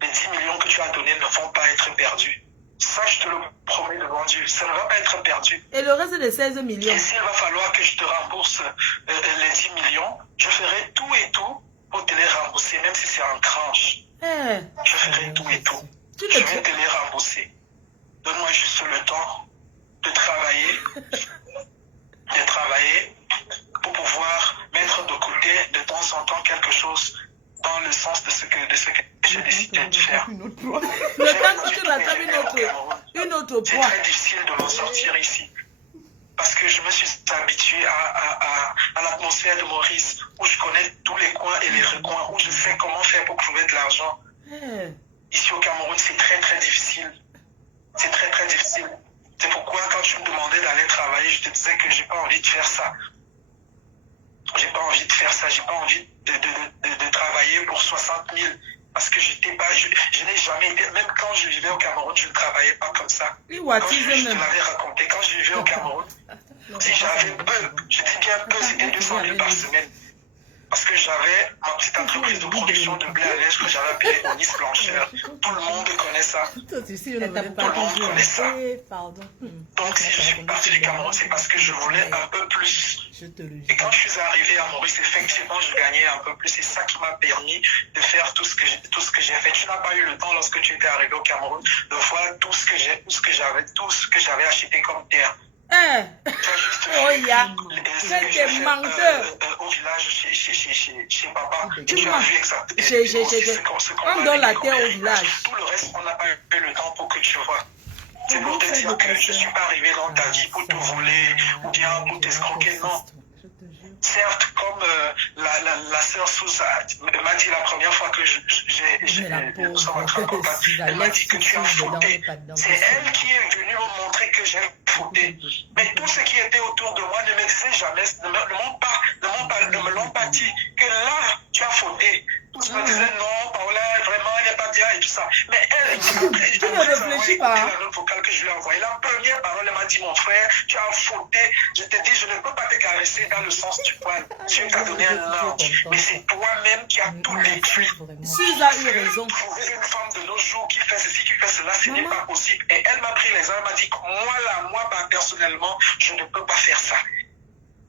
Les 10 millions que tu as donnés ne vont pas être perdus. Ça, je te le promets devant Dieu. Ça ne va pas être perdu. Et le reste des 16 millions. Et s'il va falloir que je te rembourse les 10 millions, je ferai tout et tout pour te les rembourser, même si c'est en tranche. Je ferai tout et tout. Je vais te les rembourser. Donne-moi juste le temps de travailler, pour pouvoir mettre de côté de temps en temps quelque chose dans le sens de ce que j'ai décidé de faire. Le temps que tu rattrapes une autre C'est poids. très difficile de m'en sortir ici. Parce que je me suis habitué à l'atmosphère de Maurice, où je connais tous les coins et les recoins, où je sais comment faire pour trouver de l'argent. Ici au Cameroun, c'est très très difficile. C'est très très difficile. C'est pourquoi quand tu me demandais d'aller travailler, je te disais que j'ai pas envie de faire ça. J'ai pas envie de faire ça, j'ai pas envie de travailler pour 60 000. Parce que je n'ai jamais été, même quand je vivais au Cameroun, je ne travaillais pas comme ça. Quand je te l'avais raconté, quand je vivais au Cameroun, si j'avais peu, je dis bien peu, c'était 200 000 par semaine. Parce que j'avais ma petite entreprise de production de blé à lèche que j'avais appelée Onis Blancheur. Tout le monde connaît ça. Tout le monde connaît ça. Pardon. Donc si je suis parti du Cameroun, c'est parce que je voulais un peu plus. Et quand je suis arrivé à Maurice, effectivement, je gagnais un peu plus. C'est ça qui m'a permis de faire tout ce que j'ai fait. Tu n'as pas eu le temps, lorsque tu étais arrivé au Cameroun, de voir tout ce que j'avais acheté comme terre. Oh, ya. C'est menteur. Au village, chez papa. Tu Tu vois, as vu exactement on donne la terre au village. Tout le reste, on n'a pas eu le temps pour que tu vois. C'est pour te dire que je ne suis pas arrivé dans ta vie pour te voler ou bien pour t'escroquer, non. certes, comme la sœur Sousa m'a dit la première fois que nous sommes entrés en contact, elle m'a dit que tu as fauté. C'est elle qui est venue me montrer que j'ai fauté. Mais tout ce qui était autour de moi ne me disait jamais, ne me l'ont pas dit, que là, tu as fauté. Tous me disaient non, Paola, vraiment, elle n'est pas bien et tout ça. Mais elle, tu ne réfléchis pas. La note vocale que je lui ai envoyée, la première parole, elle m'a dit, mon frère, tu as fauté. Je te dis, je ne peux pas te caresser dans le sens du poil. Dieu t'a donné un ange. Mais c'est toi-même qui as tout détruit. Suze a eu raison. Trouver une femme de nos jours qui fait ceci, qui fait cela, ce n'est pas possible. Et elle m'a pris les armes, elle m'a dit, moi, personnellement, je ne peux pas faire ça.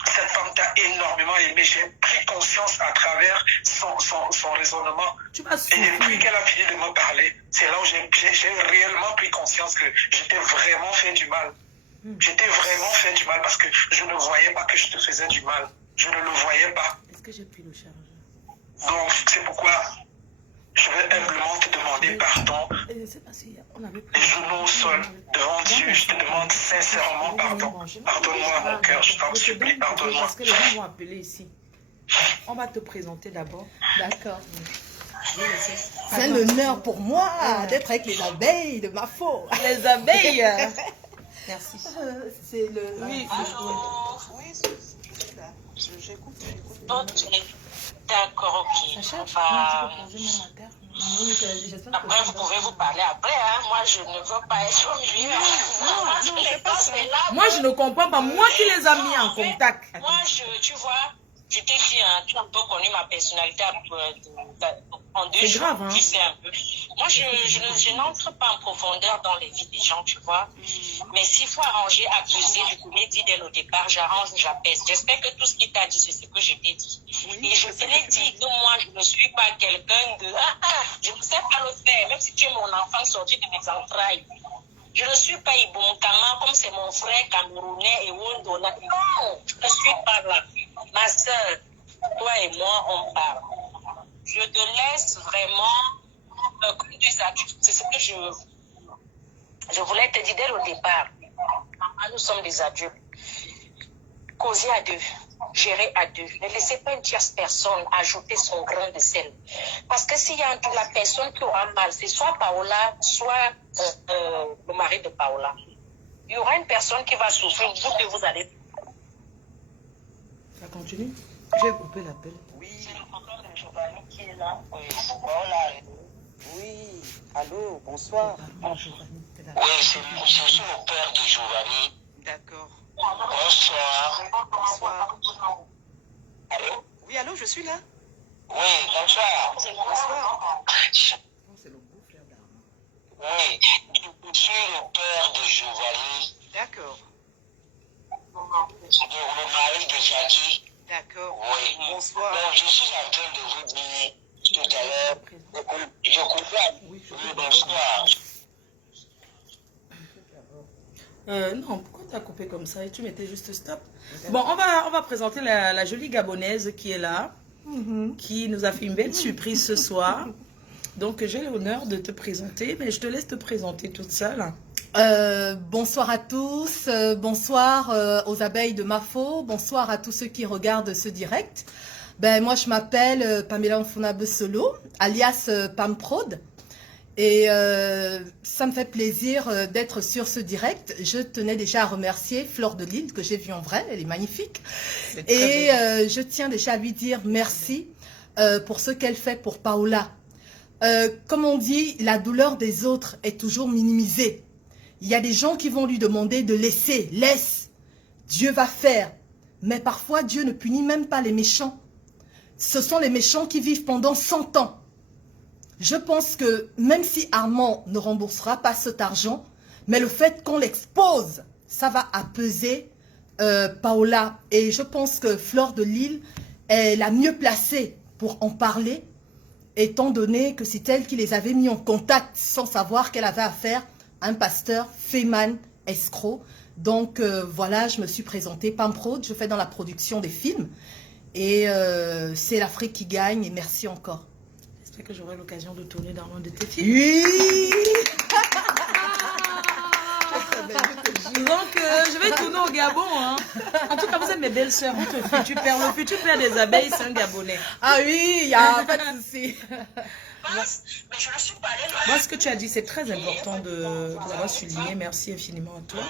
Cette femme t'a énormément aimé. J'ai pris conscience à travers son raisonnement. Tu vas Et depuis qu'elle a fini de me parler, c'est là où j'ai réellement pris conscience que j'étais vraiment fait du mal. J'étais vraiment fait du mal parce que je ne voyais pas que je te faisais du mal. Je ne le voyais pas. Est-ce que j'ai pris le chargeur? Donc, c'est pourquoi je vais humblement te demander pardon. Les genoux au sol, devant Dieu, je te demande sincèrement pardon. Pardonne-moi, mon cœur, je t'en supplie, pardonne-moi. Parce que les gens vont appeler ici. On va te présenter d'abord. D'accord. C'est un honneur pour moi d'être avec les abeilles de ma faux. Les abeilles. Merci. C'est le... Oui. Oui, c'est là. J'écoute. Ok. D'accord, ok. Après, vous pouvez vous parler après. Hein. Moi, je ne veux pas être au milieu. Non, c'est pas ça. Moi, je ne comprends pas. Moi qui les a mis en contact. Moi, tu vois, je t'ai dit, hein, tu as un peu connu ma personnalité en 2 jours. Grave, hein. Tu sais un peu. Moi, je n'entre pas en profondeur dans les vies des gens, tu vois. Mais s'il faut arranger, accuser, je te l'ai dit dès le départ, j'arrange, j'apaise. J'espère que tout ce qu'il t'a dit, c'est ce que je t'ai dit. Et je te l'ai dit que moi, je ne suis pas quelqu'un de... je ne sais pas le faire, même si tu es mon enfant sorti de mes entrailles. Je ne suis pas Ibonkama comme c'est mon frère camerounais et Wondona. Non, je ne suis pas là. Ma soeur, toi et moi, on parle. Je te laisse vraiment, comme des adultes, c'est ce que je voulais te dire dès le départ. Nous sommes des adultes. Causer à deux, gérer à deux. Ne laissez pas une tierce personne ajouter son grain de sel. Parce que s'il y a la personne qui aura mal, c'est soit Paola, soit le mari de Paola. Il y aura une personne qui va souffrir, vous allez. Ça continue? J'ai coupé l'appel. Oui. C'est le problème de Giovanni qui est là. Oui. Voilà. Oui. Allô, bonsoir. Oui, c'est le père de Giovanni. D'accord. Bonsoir. Bonsoir. Allô? Oui, allô, je suis là. Oui, bonsoir. Bonsoir. Oui, je suis le père de Giovanni, D'accord. le mari de Jackie. D'accord. Oui. Bonsoir. Donc, je suis en train de vous dire tout à l'heure, je comprends. Oui, bonsoir. Non, pourquoi tu as coupé comme ça et tu mettais juste stop? Bon, on va présenter la jolie Gabonaise qui est là, qui nous a fait une belle surprise ce soir. Donc, j'ai l'honneur de te présenter, mais je te laisse te présenter toute seule. Bonsoir à tous, bonsoir aux abeilles de Mafo, bonsoir à tous ceux qui regardent ce direct. Ben, moi, je m'appelle Pamela Mfunabe Solo, alias Pam Prod. Et ça me fait plaisir d'être sur ce direct. Je tenais déjà à remercier Fleur de Lille, que j'ai vue en vrai, elle est magnifique. Et je tiens déjà à lui dire merci pour ce qu'elle fait pour Paola. Comme on dit, la douleur des autres est toujours minimisée. Il y a des gens qui vont lui demander de laisser, laisse, Dieu va faire. Mais parfois, Dieu ne punit même pas les méchants. Ce sont les méchants qui vivent pendant 100 ans. Je pense que même si Armand ne remboursera pas cet argent, mais le fait qu'on l'expose, ça va apaiser Paola. Et je pense que Fleur de Lille est la mieux placée pour en parler, étant donné que c'est elle qui les avait mis en contact sans savoir qu'elle avait affaire à un pasteur féman escroc. Donc voilà, je me suis présentée Pam Prod, je fais dans la production des films. Et c'est l'Afrique qui gagne, et merci encore. J'espère que j'aurai l'occasion de tourner dans l'un de tes films. Oui. Je te Donc, je vais tourner au Gabon. Hein. En tout cas, vous êtes mes belles sœurs. Votre futur père, le futur père des abeilles, c'est un Gabonais. Ah oui, il n'y a pas de souci. Mais je ne suis pas allée là. Moi, ce que tu as dit, c'est très important de l'avoir souligné. Merci infiniment à toi.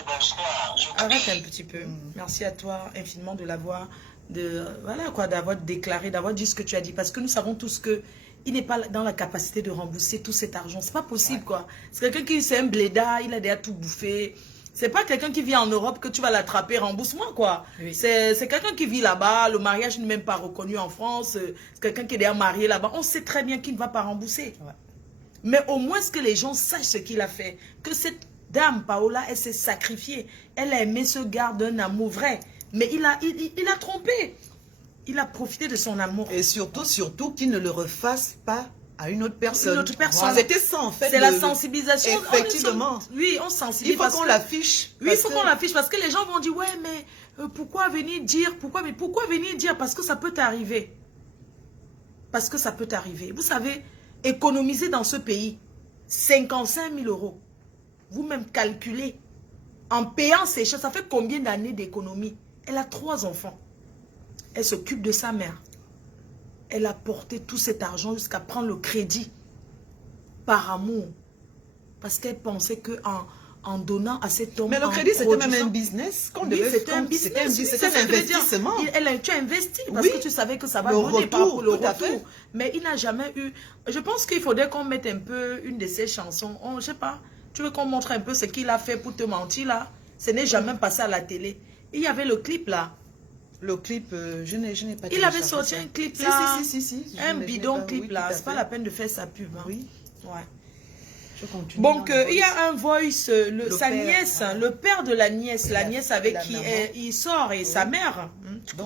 Arrête un petit peu. Merci à toi infiniment de l'avoir, voilà quoi, d'avoir déclaré, d'avoir dit ce que tu as dit. Parce que nous savons tous que il n'est pas dans la capacité de rembourser tout cet argent. C'est pas possible quoi. C'est quelqu'un qui c'est un blédard, il a déjà tout bouffé. C'est pas quelqu'un qui vit en Europe que tu vas l'attraper, rembourse-moi quoi. Oui. C'est quelqu'un qui vit là-bas, le mariage n'est même pas reconnu en France. C'est quelqu'un qui est déjà marié là-bas. On sait très bien qu'il ne va pas rembourser. Ouais. Mais au moins que les gens sachent ce qu'il a fait. Que cette dame, Paola, elle s'est sacrifiée. Elle a aimé ce gars d'un amour vrai. Mais il a trompé. Il a profité de son amour. Et surtout qu'il ne le refasse pas à une autre personne. Une autre personne. Voilà. C'était ça en fait. C'est la sensibilisation. Effectivement. Oui, on sensibilise. Il faut qu'on l'affiche. Oui, il faut qu'on l'affiche parce que les gens vont dire, ouais, mais pourquoi venir dire, pourquoi venir dire? Parce que ça peut t'arriver. Parce que ça peut t'arriver. Vous savez, économiser dans ce pays 55 000 €. Vous-même calculez. En payant ces choses, ça fait combien d'années d'économie? Elle a 3 enfants. Elle s'occupe de sa mère. Elle a porté tout cet argent jusqu'à prendre le crédit par amour. Parce qu'elle pensait qu'en donnant à cet homme... Mais le crédit, c'était même un business. C'était un business. C'était un investissement. Tu as investi parce que tu savais que ça va donner pour le retour. Mais il n'a jamais eu... Je pense qu'il faudrait qu'on mette un peu une de ses chansons. Je ne sais pas. Tu veux qu'on montre un peu ce qu'il a fait pour te mentir là? Ce n'est jamais passé à la télé. Il y avait le clip là. Le clip, je n'ai pas... Il avait sorti un clip là. Si. Un bidon clip là. C'est pas la peine de faire sa pub. Hein. Oui. Ouais. Je continue. Donc, il y a un voice, sa nièce, le père de la nièce avec qui il sort et sa mère.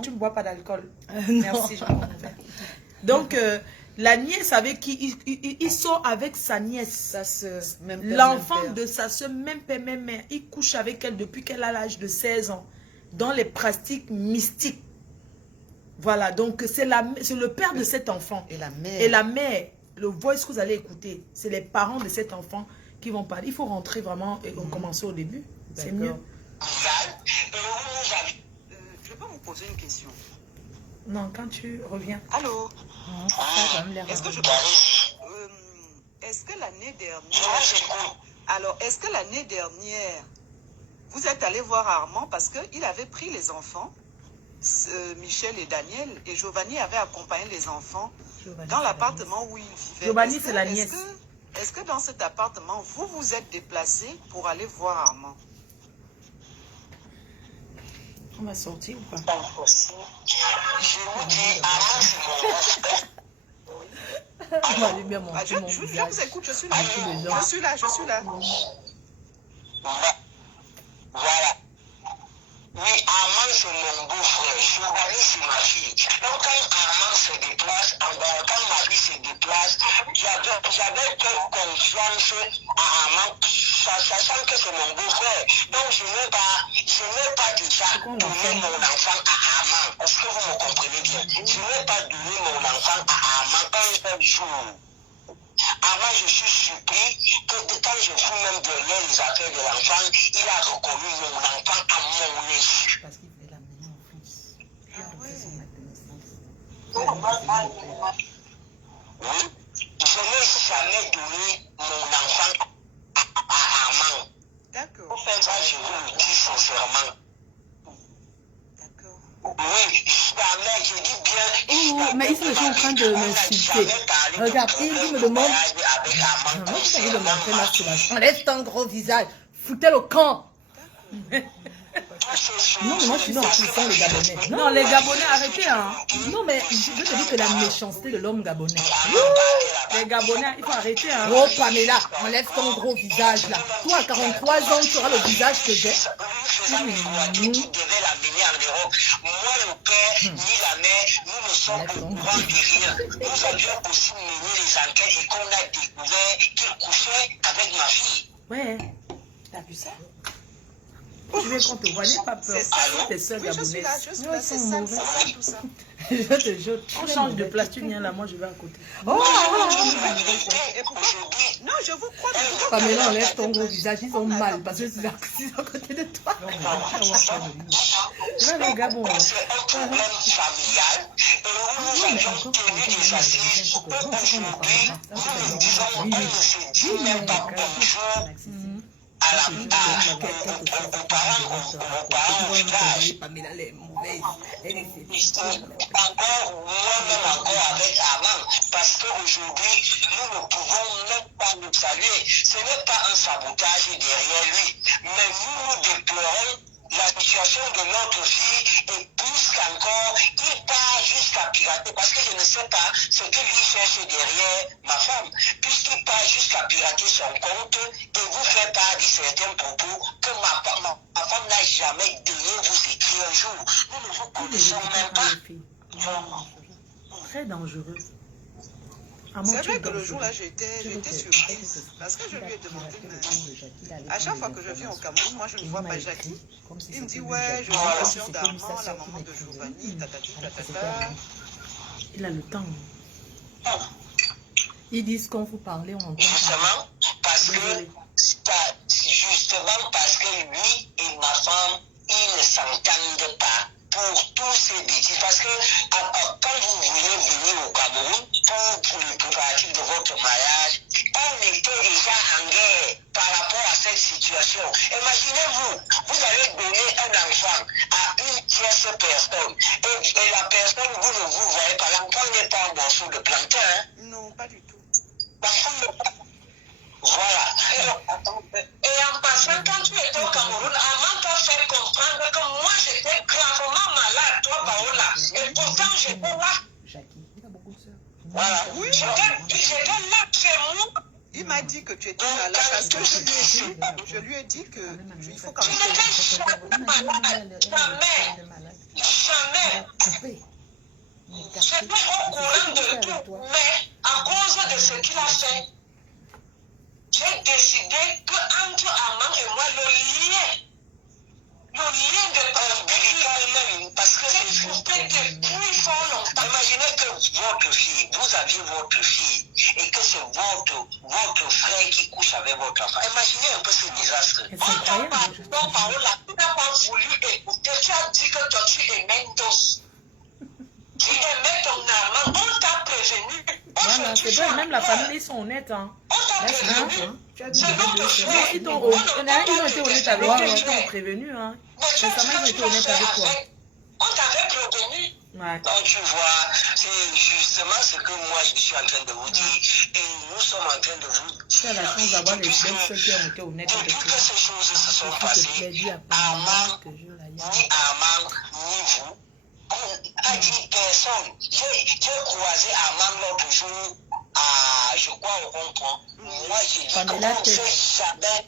Tu ne bois pas d'alcool. Merci, je comprends. Donc, la nièce avec qui il sort avec sa nièce. L'enfant de sa soeur, même père, même mère. Il couche avec elle depuis qu'elle a l'âge de 16 ans. Dans les pratiques mystiques. Voilà, donc c'est le père de cet enfant. Et la mère. Et la mère, le voice que vous allez écouter, c'est les parents de cet enfant qui vont parler. Il faut rentrer vraiment et commencer au début. C'est mieux. Je peux vous poser une question? Non, quand tu reviens. Allô? Est-ce que je peux... est-ce que l'année dernière... Alors, est-ce que l'année dernière... Vous êtes allé voir Armand parce qu'il avait pris les enfants, Michel et Daniel, et Giovanni avait accompagné les enfants dans l'appartement où ils vivaient. Giovanni, c'est la nièce. Est-ce que dans cet appartement, vous vous êtes déplacé pour aller voir Armand? On va sortir ou pas? Pas possible. Je vous dis, je vous écoute, je suis là. Je suis là. Voilà. Oui, Armand, c'est mon beau-frère. Giovanni, c'est ma fille. Donc, quand Armand se déplace, quand ma fille se déplace, j'avais confiance à Armand, sachant que c'est mon beau-frère. Donc, je n'ai pas déjà donné mon enfant à Armand. Est-ce que vous me comprenez bien? Je n'ai pas donné mon enfant à Armand un jour. Avant, je suis surpris que quand je fous même derrière les affaires de l'enfant, il a reconnu mon enfant à mon insu. Parce qu'il voulait l'amener en France. Il a représenté la naissance. Oui, je n'ai jamais donné mon enfant à Armand. D'accord. Ça, je vous le dis sincèrement. Oui, jamais, je dis bien. Mais ils sont déjà en train de m'insulter. Regarde, il me demande. Moi, je t'avais demandé ma soulage. Enlève ton gros visage. Foutez le camp. Non, mais moi, je suis dans les Gabonais. Non, les Gabonais, arrêtez. Hein. Non, mais je te dis que la méchanceté de l'homme gabonais. Les Gabonais, il faut arrêter. Hein. Oh, Pamela, enlève ton gros visage là. Toi, à 43 ans, tu auras le visage que j'ai. Qui devait l'amener en Europe. Moi, le père, ni la mère, nous ne sommes au courant de rien. Nous avions aussi mené les enquêtes et qu'on a découvert qu'il couchait avec ma fille. Ouais. T'as vu ça? Tu veux qu'on te voit, n'aie pas peur. C'est ça, non? Tes soeurs Oui, je suis là, gabonaises. je suis là, c'est ça, tout ça. Je te jure. On change de place, tu viens là, moi je vais à côté. Oh, Et pourquoi? Non, je vous crois. Pamela, enlève ton gros visage, ils ont mal parce que tu es assis à côté de toi. Je vais aller au Gabon. C'est un problème familial et où nous avions tenu des assises où aujourd'hui, nous disons, on ne se dit même pas bonjour aux parents. Pamela, elle est mauvaise. Elle est Encore, moi-même encore avec Armand, parce qu'aujourd'hui, nous ne pouvons même pas nous saluer. Ce n'est pas un sabotage derrière lui, mais nous déplorons la situation de notre fille et plus qu'encore, il part jusqu'à pirater, parce que je ne sais pas ce que lui cherche derrière ma femme, puisqu'il part jusqu'à pirater son compte et vous fait part de certains propos que ma femme n'a jamais daigné vous écrire un jour. Nous ne vous connaissons même pas. très dangereux. C'est vrai que le jour-là, j'étais surprise parce que je lui ai demandé, mais à chaque fois que je viens au Cameroun, moi je ne vois pas Jackie. Il me dit, ouais, je vois la soeur d'Armand, la maman de Giovanni, tatati, tatata. Il a le temps. Ils disent qu'on vous parle, on entend. Justement parce que lui et ma femme, ils ne s'entendent pas pour tous ces bêtises. Parce que quand vous voulez venir au Cameroun pour le préparatif de votre mariage, on était déjà en guerre par rapport à cette situation. Imaginez-vous, vous allez donner un enfant à une tierce personne et la personne, vous ne vous voyez pas, l'enfant n'est pas un morceau de plantain. Hein? Non, pas du tout. Voilà. Et en passant, quand tu étais au Cameroun, Armand t'a fait comprendre que moi j'étais gravement malade, toi Paola. Et pourtant j'étais là. Voilà. Oui, J'étais là chez moi. il m'a dit que tu étais malade parce que je lui ai dit que il faut quand Je même. n'étais jamais malade. Jamais. J'étais au courant de tout. Mais à cause de ce qu'il a fait, j'ai décidé qu'entre Armand et moi, le lien de ombilical même, parce que c'était depuis fort longtemps. Imaginez que votre fille, vous aviez votre fille, et que c'est votre frère qui couche avec votre enfant. Imaginez un peu ce désastre. On t'a pas, ton Paola, tu n'as pas voulu écouter, tu as dit que toi tu aimais tous. Tu aimais ton Armand, on t'a prévenu. Voilà, c'est vrai, même la famille, ils sont honnêtes. Hein. On t'a prévenu. Ils ont été honnêtes avec toi, ils t'ont prévenu. Hein. Récemment, ils ont été honnêtes avec toi. On t'avait prévenu. Ouais. Donc tu vois, c'est justement ce que moi je suis en train de vous dire. Et nous sommes en train de vous Tu as la chance d'avoir les belles ceux qui ont été honnêtes avec depuis que toi. ces choses se sont S'il te passées, plaît, dis à Armand, que je la ni Armand, ni vous, on a dit personne. J'ai croisé Armand l'autre jour à, je crois, au rond-point. Moi, j'ai dit qu'on ne fait jamais.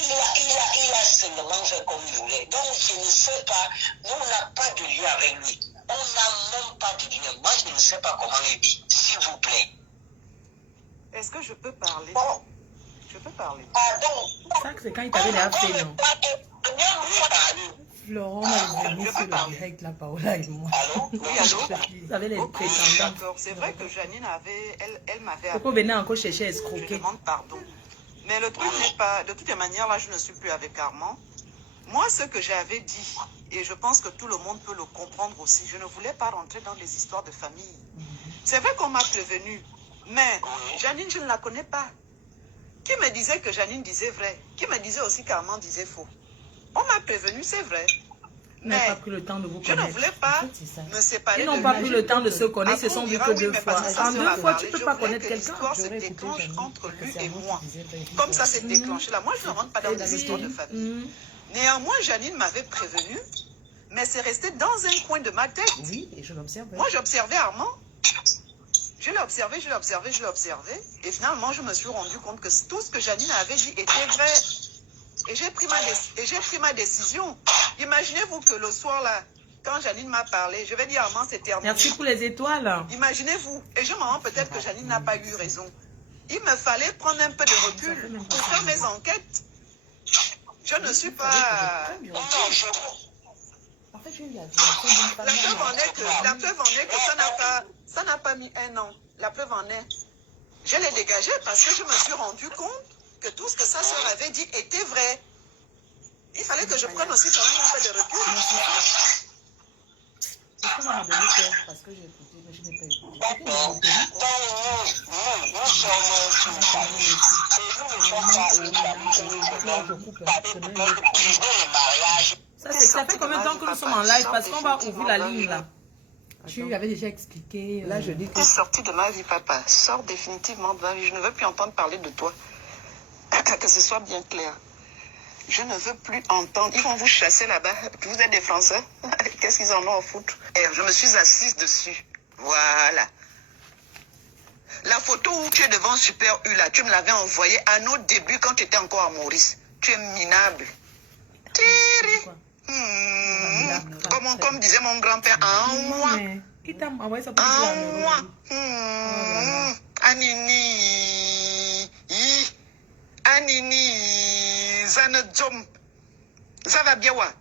Il a seulement fait comme il voulait. Donc, je ne sais pas, nous, on n'a pas de lien avec lui. On n'a même pas de lien. Moi, je ne sais pas comment il vit, s'il vous plaît. Est-ce que je peux parler? Bon. Je peux parler. Pardon. Ça, c'est quand il t'avait déjà fait, non? Florent m'a mis sur le direct, là, Paola et moi. Allô? Oui, allô? Vous avez les prétendants. D'accord, c'est vrai que Janine avait, elle m'avait Pourquoi venez encore chercher à Je escroquer? demande pardon. Mais le truc n'est pas... De toutes les manières, là, je ne suis plus avec Armand. Moi, ce que j'avais dit, et je pense que tout le monde peut le comprendre aussi, je ne voulais pas rentrer dans les histoires de famille. C'est vrai qu'on m'a prévenu, mais Janine, je ne la connais pas. Qui me disait que Janine disait vrai? Qui me disait aussi qu'Armand disait faux? On m'a prévenu, c'est vrai. Ils n'ont pas pris le temps de vous Je ne connaître. voulais pas me séparer Ils de n'ont pas lui. pris le temps de se connaître, ils se Après, sont on vus dira, que oui, deux mais fois. parce que ça En se deux m'a fois, parlé. tu peux Je pas voulais connaître que quelqu'un. l'histoire se déclenche entre lui et moi. Comme ça s'est déclenché là. Moi, je ne rentre pas dans les histoires de famille. Néanmoins, Janine m'avait prévenu, mais c'est resté dans un coin de ma tête. Oui, et je l'observe. Moi, j'observais Armand. Je l'ai observé, je l'ai observé, je l'ai observé. Et finalement, je me suis rendu compte que tout ce que Janine avait dit était vrai. Et j'ai pris ma décision. Imaginez-vous que le soir là, quand Janine m'a parlé, je vais dire Armand, c'est terminé. Merci pour les étoiles. Imaginez-vous. Et je me rends peut-être que Janine n'a pas eu raison. Il me fallait prendre un peu de recul pour faire mes enquêtes. Je ne suis pas... En fait, je lui ai dit, La preuve en est que ça n'a pas mis un an. La preuve en est. Je l'ai dégagé parce que je me suis rendu compte que tout ce que sa soeur avait dit était vrai. Il fallait que je prenne aussi quand même un peu de recul. Ça m'a donné peur parce que j'ai écouté, mais je n'ai pas écouté. Ça fait combien de temps que nous sommes en live? Parce qu'on va ouvrir la ligne là. Tu lui avais déjà expliqué. Là, je dis que... Tu es sorti de ma vie, papa. Sors définitivement de ma vie. Je ne veux plus entendre parler de toi. Que ce soit bien clair. Je ne veux plus entendre. Ils vont vous chasser là-bas. Vous êtes des Français. Qu'est-ce qu'ils en ont à foutre? Et je me suis assise dessus. Voilà. La photo où tu es devant Super U, là, tu me l'avais envoyée à nos débuts quand tu étais encore à Maurice. Tu es minable. Thierry. Comme disait mon grand-père, en moi. Qui t'a envoyé ça pour En dire moi. Anini. Anini. Zanadzom. Ça va bien, wa?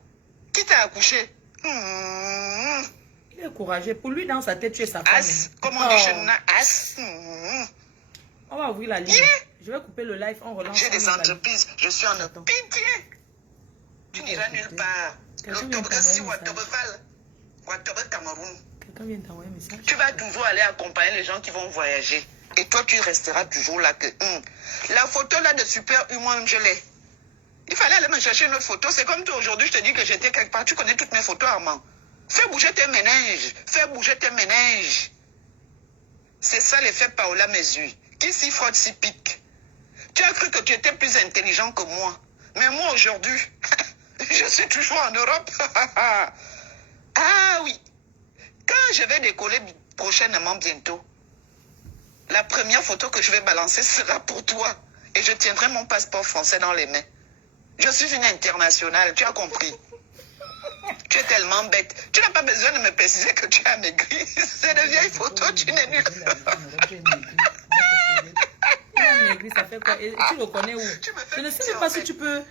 Qui t'a accouché? Il est courageux. Pour lui, dans sa tête, tu es sa femme. As. Comment on dit chez nous? As. On va ouvrir la ligne. Je vais couper le live, on relance. J'ai des entreprises. Je suis en pitié. Tu n'iras nulle part. L'Octobre si Ouattobeval. Ouattobe Cameroun. Quelqu'un vient t'envoyer un message. Tu vas toujours aller accompagner les gens qui vont voyager. Et toi, tu resteras toujours là que... La photo là de Super U, moi-même, je l'ai. Il fallait aller me chercher une autre photo. C'est comme toi, aujourd'hui, je te dis que j'étais quelque part. Tu connais toutes mes photos, Armand. Fais bouger tes méninges. Fais bouger tes méninges. C'est ça l'effet Paola Mesure. Qui s'y frotte, s'y pique. Tu as cru que tu étais plus intelligent que moi. Mais moi, aujourd'hui, je suis toujours en Europe. Ah oui. Quand je vais décoller prochainement, bientôt, la première photo que je vais balancer sera pour toi. Et je tiendrai mon passeport français dans les mains. Je suis une internationale, tu as compris. Tu es tellement bête. Tu n'as pas besoin de me préciser que tu as maigri. C'est de vieilles photos, tu n'es nul. Maigri, ça fait quoi? Et tu le connais où? Je ne sais même pas si tu peux.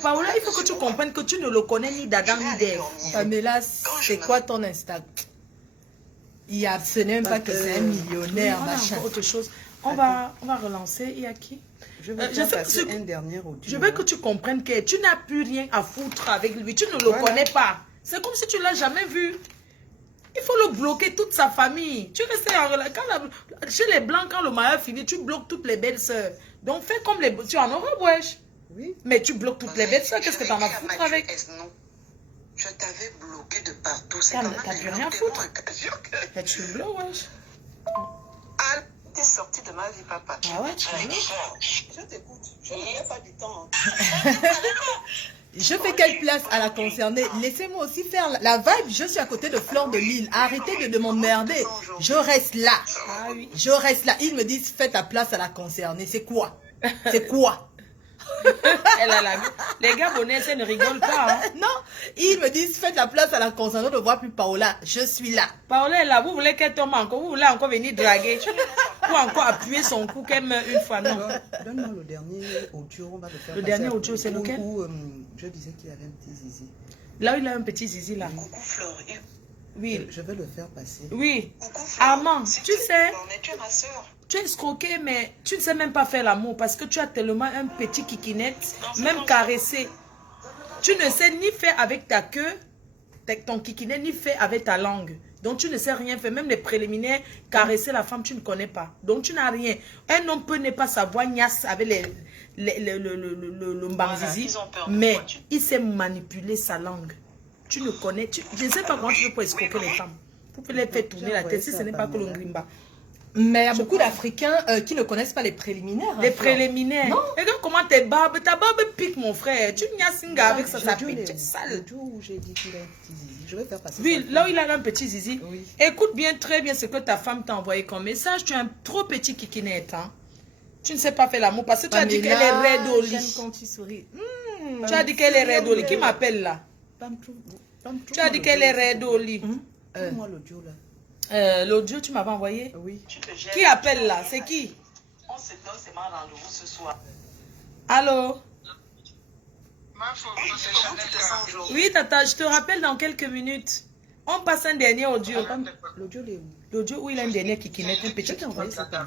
Paola, il faut que tu comprennes que tu ne le connais ni d'Adam ni d'Ève. Pamela, c'est quoi ton Insta? Il y a, ce n'est même pas que c'est un millionnaire, machin. Autre chose. On va relancer. Il y a qui? Je vais faire passer un dernier audio. Je veux que tu comprennes que tu n'as plus rien à foutre avec lui. Tu ne le connais pas. C'est comme si tu ne l'as jamais vu. Il faut le bloquer, toute sa famille. Tu restes chez les Blancs, quand le mariage finit, tu bloques toutes les belles-sœurs. Donc fais comme les... Tu en auras, wesh. Oui. Mais tu bloques toutes les belles-sœurs. Qu'est-ce que tu en as à foutre avec? Je t'avais bloqué de partout. T'as plus rien à foutre. Mais tu le bloques, wesh. Ah, t'es sorti de ma vie, papa. Ah ouais, tu le bloques. Je t'écoute. Je n'ai pas du temps. Je fais quelle place à la concernée? Laissez-moi aussi faire la vibe. Je suis à côté de Fleur de Lille. Arrêtez de m'emmerder. Je reste là. Ah oui. Je reste là. Ils me disent, fais ta place à la concernée. C'est quoi? C'est quoi? Les Gabonais, ça ne rigole pas. Hein. Non, ils me disent, faites la place à la concernée. On ne voit plus Paola. Je suis là. Paola est là. Vous voulez qu'elle tombe encore? Vous voulez encore venir draguer? Ou encore appuyer son cou qu'elle meurt une fois? Non. Donne-moi le dernier audio. On va le faire. Le dernier audio, c'est lequel? Où je disais qu'il y avait un petit zizi. Là où il a un petit zizi là. Coucou Fleur. Oui. Je vais le faire passer. Oui. Coucou Fleur. Armand, tu sais, Tu es ma soeur. tu es escroqué, mais tu ne sais même pas faire l'amour parce que tu as tellement un petit kikinette, même caressé. Tu ne sais ni faire avec ta queue, ton kikinette, ni faire avec ta langue. Donc tu ne sais rien faire. Même les préliminaires, caresser la femme, tu ne connais pas. Donc tu n'as rien. Un homme peut ne pas savoir niasse avec le mbanzizi, mais il sait manipuler sa langue. Tu ne connais, je ne sais pas comment tu peux pour escroquer les femmes. Pour les faire tourner la tête si ce n'est pas que le grimba. Mais il y a beaucoup d'Africains qui ne connaissent pas les préliminaires. Les préliminaires. Non. Regarde comment ta barbe pique, mon frère. Tu niasinga avec ça, ça pique. C'est sale. Le jour où j'ai dit qu'il a un petit zizi, je vais faire passer. Oui, là où il a un petit zizi. Oui. Écoute bien, très bien ce que ta femme t'a envoyé comme message. Tu as un trop petit kikinette. Hein? Tu ne sais pas faire l'amour parce que tu as dit qu'elle est raide au lit. J'aime quand tu souris. Tu as dit qu'elle est raide au lit. Qui m'appelle là? Tu as dit qu'elle est raide au lit. Moi l'audio là. L'audio, tu m'avais envoyé? Oui. Qui appelle là? C'est qui? On se donne seulement rendez-vous ce soir. Allô? Comment tu te sens aujourd'hui? Oui, Tata, je te rappelle dans quelques minutes. On passe un dernier audio. L'audio, il est où? L'audio où il a un dernier kikinette, un petit. Je t'ai envoyé ça quand?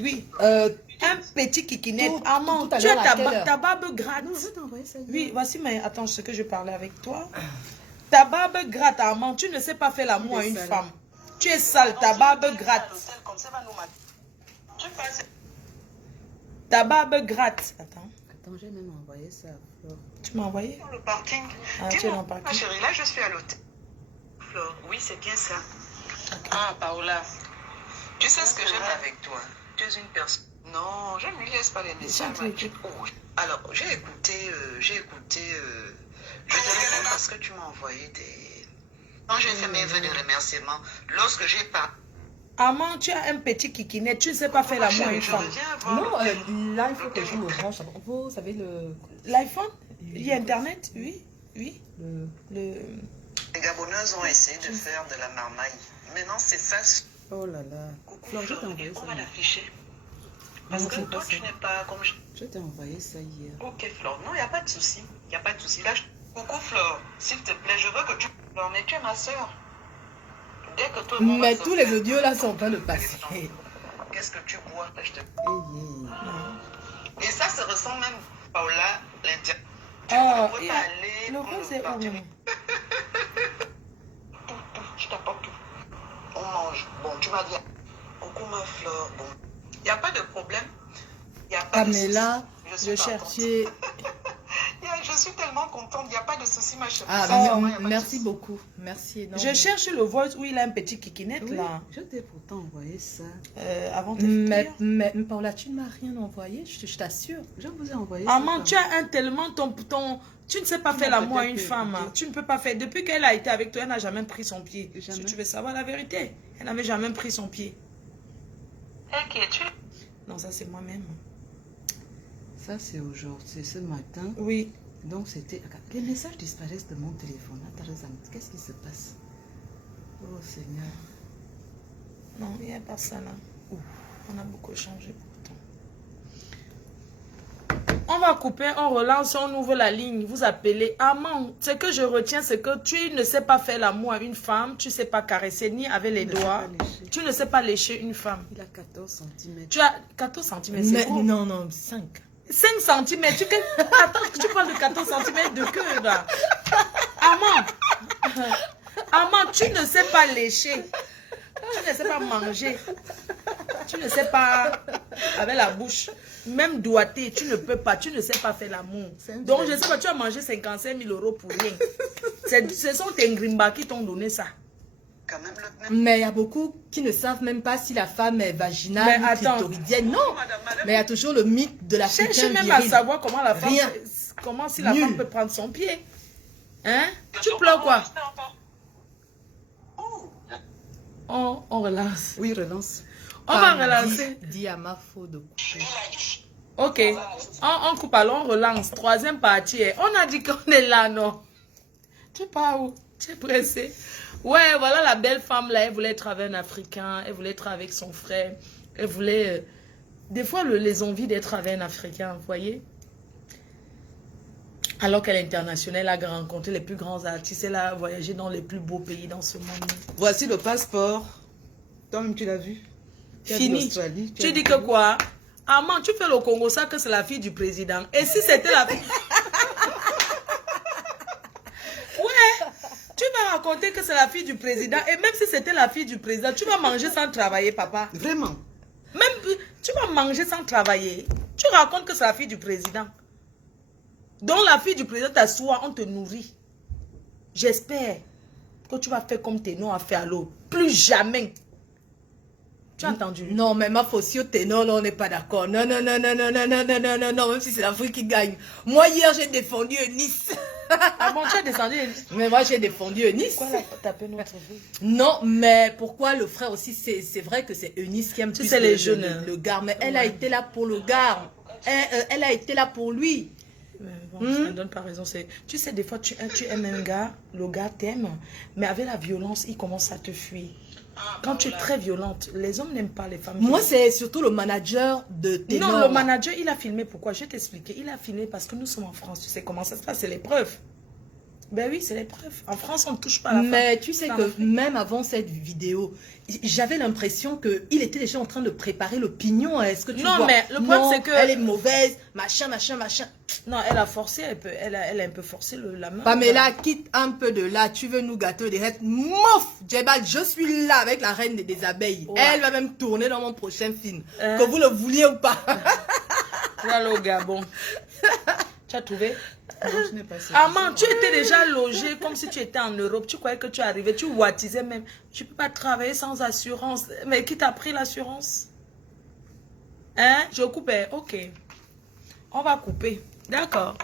Oui, un petit kikinette. tout- Armand, tout à tu as l'heure, à quelle heure? ta barbe gratte. Non, je t'ai envoyé ça. Oui, voici, mais attends, ce que je parlais avec toi. Ta barbe gratte, Armand. Tu ne sais pas faire l'amour à une sale. femme. Tu es sale, ta barbe gratte. Ta barbe gratte. Attends, Attends, j'ai même envoyé ça à Flore. tu m'as envoyé? Dans le parking. Ah, tu es Dis-moi, dans le parking. ma chérie, là, je suis à l'hôtel. Flore, oui, c'est bien ça. Ah, Paola. Tu sais ce que j'aime avec toi? Tu es une personne. Non, je ne lui laisse pas les messages. Oh, alors, j'ai écouté, je te réponds parce que tu m'as envoyé des... Quand j'ai fait mes vœux de remerciement, lorsque j'ai pas... Armand, tu as un petit kikinette. Tu ne sais pas faire l'amour à une Je femme. reviens voir Non, l'hôtel. là, il faut que je me branche. Vous savez, L'iPhone? Il y a Internet? Oui, oui. Le... Les Gabonaises ont essayé de faire de la marmaille. Maintenant, c'est ça. Oh là là. Coucou, Flore, je t'ai Flore, envoyé on ça. va l'afficher. Parce Non, que c'est toi, pas tu ça. n'es pas comme... Je t'ai envoyé ça hier. Ok, Flore. Non, il n'y a pas de souci. Il n'y a pas de souci. Là, coucou, Flore. S'il te plaît, je veux que tu... Flore, mais tu es ma soeur. Dès que toi et moi, on va Mais se tous les faire- audios là sont en train de passer. Qu'est-ce que tu bois? Je te... Hey, Et ça se ressent même, Paola, l'intérieur. Tu Oh, ne peux et pas aller le prendre rose est parti. où? Je t'apporte tout. On mange. Bon, tu m'as dit. Coucou ma Flore. Bon. Il n'y a pas de problème. Il n'y a pas de Pamela, souci. je suis cherche. contente. tu es... Je suis tellement contente. Il n'y a pas de souci, ma chérie. Ah, Sincèrement, il y a pas de merci souci. beaucoup. Merci énormément. Je cherche le voice où il a un petit kikinette Oui, là. je t'ai pourtant envoyé ça. Avant de Mais Paula, tu ne m'as rien envoyé, je t'assure. Je vous ai envoyé Armand, ça. tu as un tellement tu ne sais pas Tu faire m'as l'amour à une peut-être femme. écouté. Hein. Tu ne peux pas faire. Depuis qu'elle a été avec toi, elle n'a jamais pris son pied. Jamais. Si tu veux savoir la vérité, elle n'avait jamais pris son pied. Et qui es-tu? Non, ça c'est moi-même. Ça, c'est aujourd'hui, c'est ce matin. Oui. Donc, c'était... Les messages disparaissent de mon téléphone. Attends, qu'est-ce qui se passe? Oh, Seigneur. Non, il n'y a pas ça là. Ouf, on a beaucoup changé pourtant. On va couper, on relance, on ouvre la ligne. Vous appelez. Armand, ce que je retiens, c'est que tu ne sais pas faire l'amour à une femme. Tu ne sais pas caresser ni avec les Il ne sait doigts. pas lécher. Tu ne sais pas lécher une femme. Il a 14 cm. Tu as 14 cm. Mais, non, 5. 5 cm. Attends, tu parles de 14 cm de queue là. Armand, tu ne sais pas lécher. Tu ne sais pas manger. Tu ne sais pas avec la bouche. Même doigter, tu ne peux pas. Tu ne sais pas faire l'amour. Donc, je sais pas, tu as mangé 55 000 € pour rien. Ce sont tes ngrimba qui t'ont donné ça. Quand même, Mais il y a beaucoup qui ne savent même pas si la femme est vaginale Mais ou attends. clitoridienne. Non, mais il y a toujours le mythe de la Cherche putain même à viril. savoir comment la femme, Rien. comment si la Nul. femme peut prendre son pied. Hein? Tu pleures quoi? On relance. Oui, relance. On va relancer. Dis à ma faute de couper. Ok. On coupe alors, on relance. Troisième partie. On a dit qu'on est là, non? Tu pars où? Tu es pressé? Ouais, voilà la belle femme là. Elle voulait être avec un Africain. Elle voulait être avec son frère. Elle voulait... Des fois, les envies d'être avec un Africain, vous voyez? Alors qu'elle est internationale, elle a rencontré les plus grands artistes. Elle a voyagé dans les plus beaux pays dans ce monde. Voici le passeport. Toi-même, tu l'as vu? Tu as vu Fini. l'Australie, Tu as dis vu- que quoi? Armand, tu fais le Congo ça que c'est la fille du président. Et si c'était la fille... Ouais, tu vas raconter que c'est la fille du président. Et même si c'était la fille du président, tu vas manger sans travailler, papa. Vraiment? Même, tu vas manger sans travailler. Tu racontes que c'est la fille du président. Donc la fille du président t'assoit, on te nourrit. J'espère que tu vas faire comme tes noms à fait à l'eau. Plus jamais. Tu as entendu? Non, mais ma fausse ténor, là, on n'est pas d'accord. Non, même si c'est l'Afrique qui gagne. Moi, hier, j'ai défendu Nice. Ah bon, tu as descendu. Mais moi, j'ai défendu Nice. Pourquoi taper notre vie? Non, mais pourquoi le frère aussi, c'est vrai que c'est Eunice qui aime plus sais, les jeunes, le gars, mais elle a été là pour le gars. Elle a été là pour lui. Bon, ça ne donne pas raison. Tu sais, des fois, tu aimes un gars, le gars t'aime, mais avec la violence, il commence à te fuir. Quand tu es très violente, les hommes n'aiment pas les femmes. Moi, c'est surtout le manager de Ténor. Non, le manager, il a filmé. Pourquoi? Je vais t'expliquer. Il a filmé parce que nous sommes en France. Tu sais comment ça se passe? C'est l'épreuve. Ben oui, c'est l'épreuve. En France, on ne touche pas à la femme. Mais tu sais que même avant cette vidéo, j'avais l'impression qu'il était déjà en train de préparer l'opinion. Est-ce que tu vois? Non, mais le problème, c'est que... elle est mauvaise, machin, machin, machin. Non, elle a forcé, elle a un peu forcé la main. Pamela, quitte un peu de là. Tu veux nous gâter direct? Mouf! Djebal, je suis là avec la reine des abeilles. Ouais. Elle va même tourner dans mon prochain film. Que vous le vouliez ou pas. Voilà au Gabon. Tu as trouvé? Non, je n'ai pas ça. Armand, tu étais déjà logé comme si tu étais en Europe. Tu croyais que tu arrivais, tu wattisais même. Tu ne peux pas travailler sans assurance. Mais qui t'a pris l'assurance? Hein? Je coupe. Ok. On va couper. D'accord.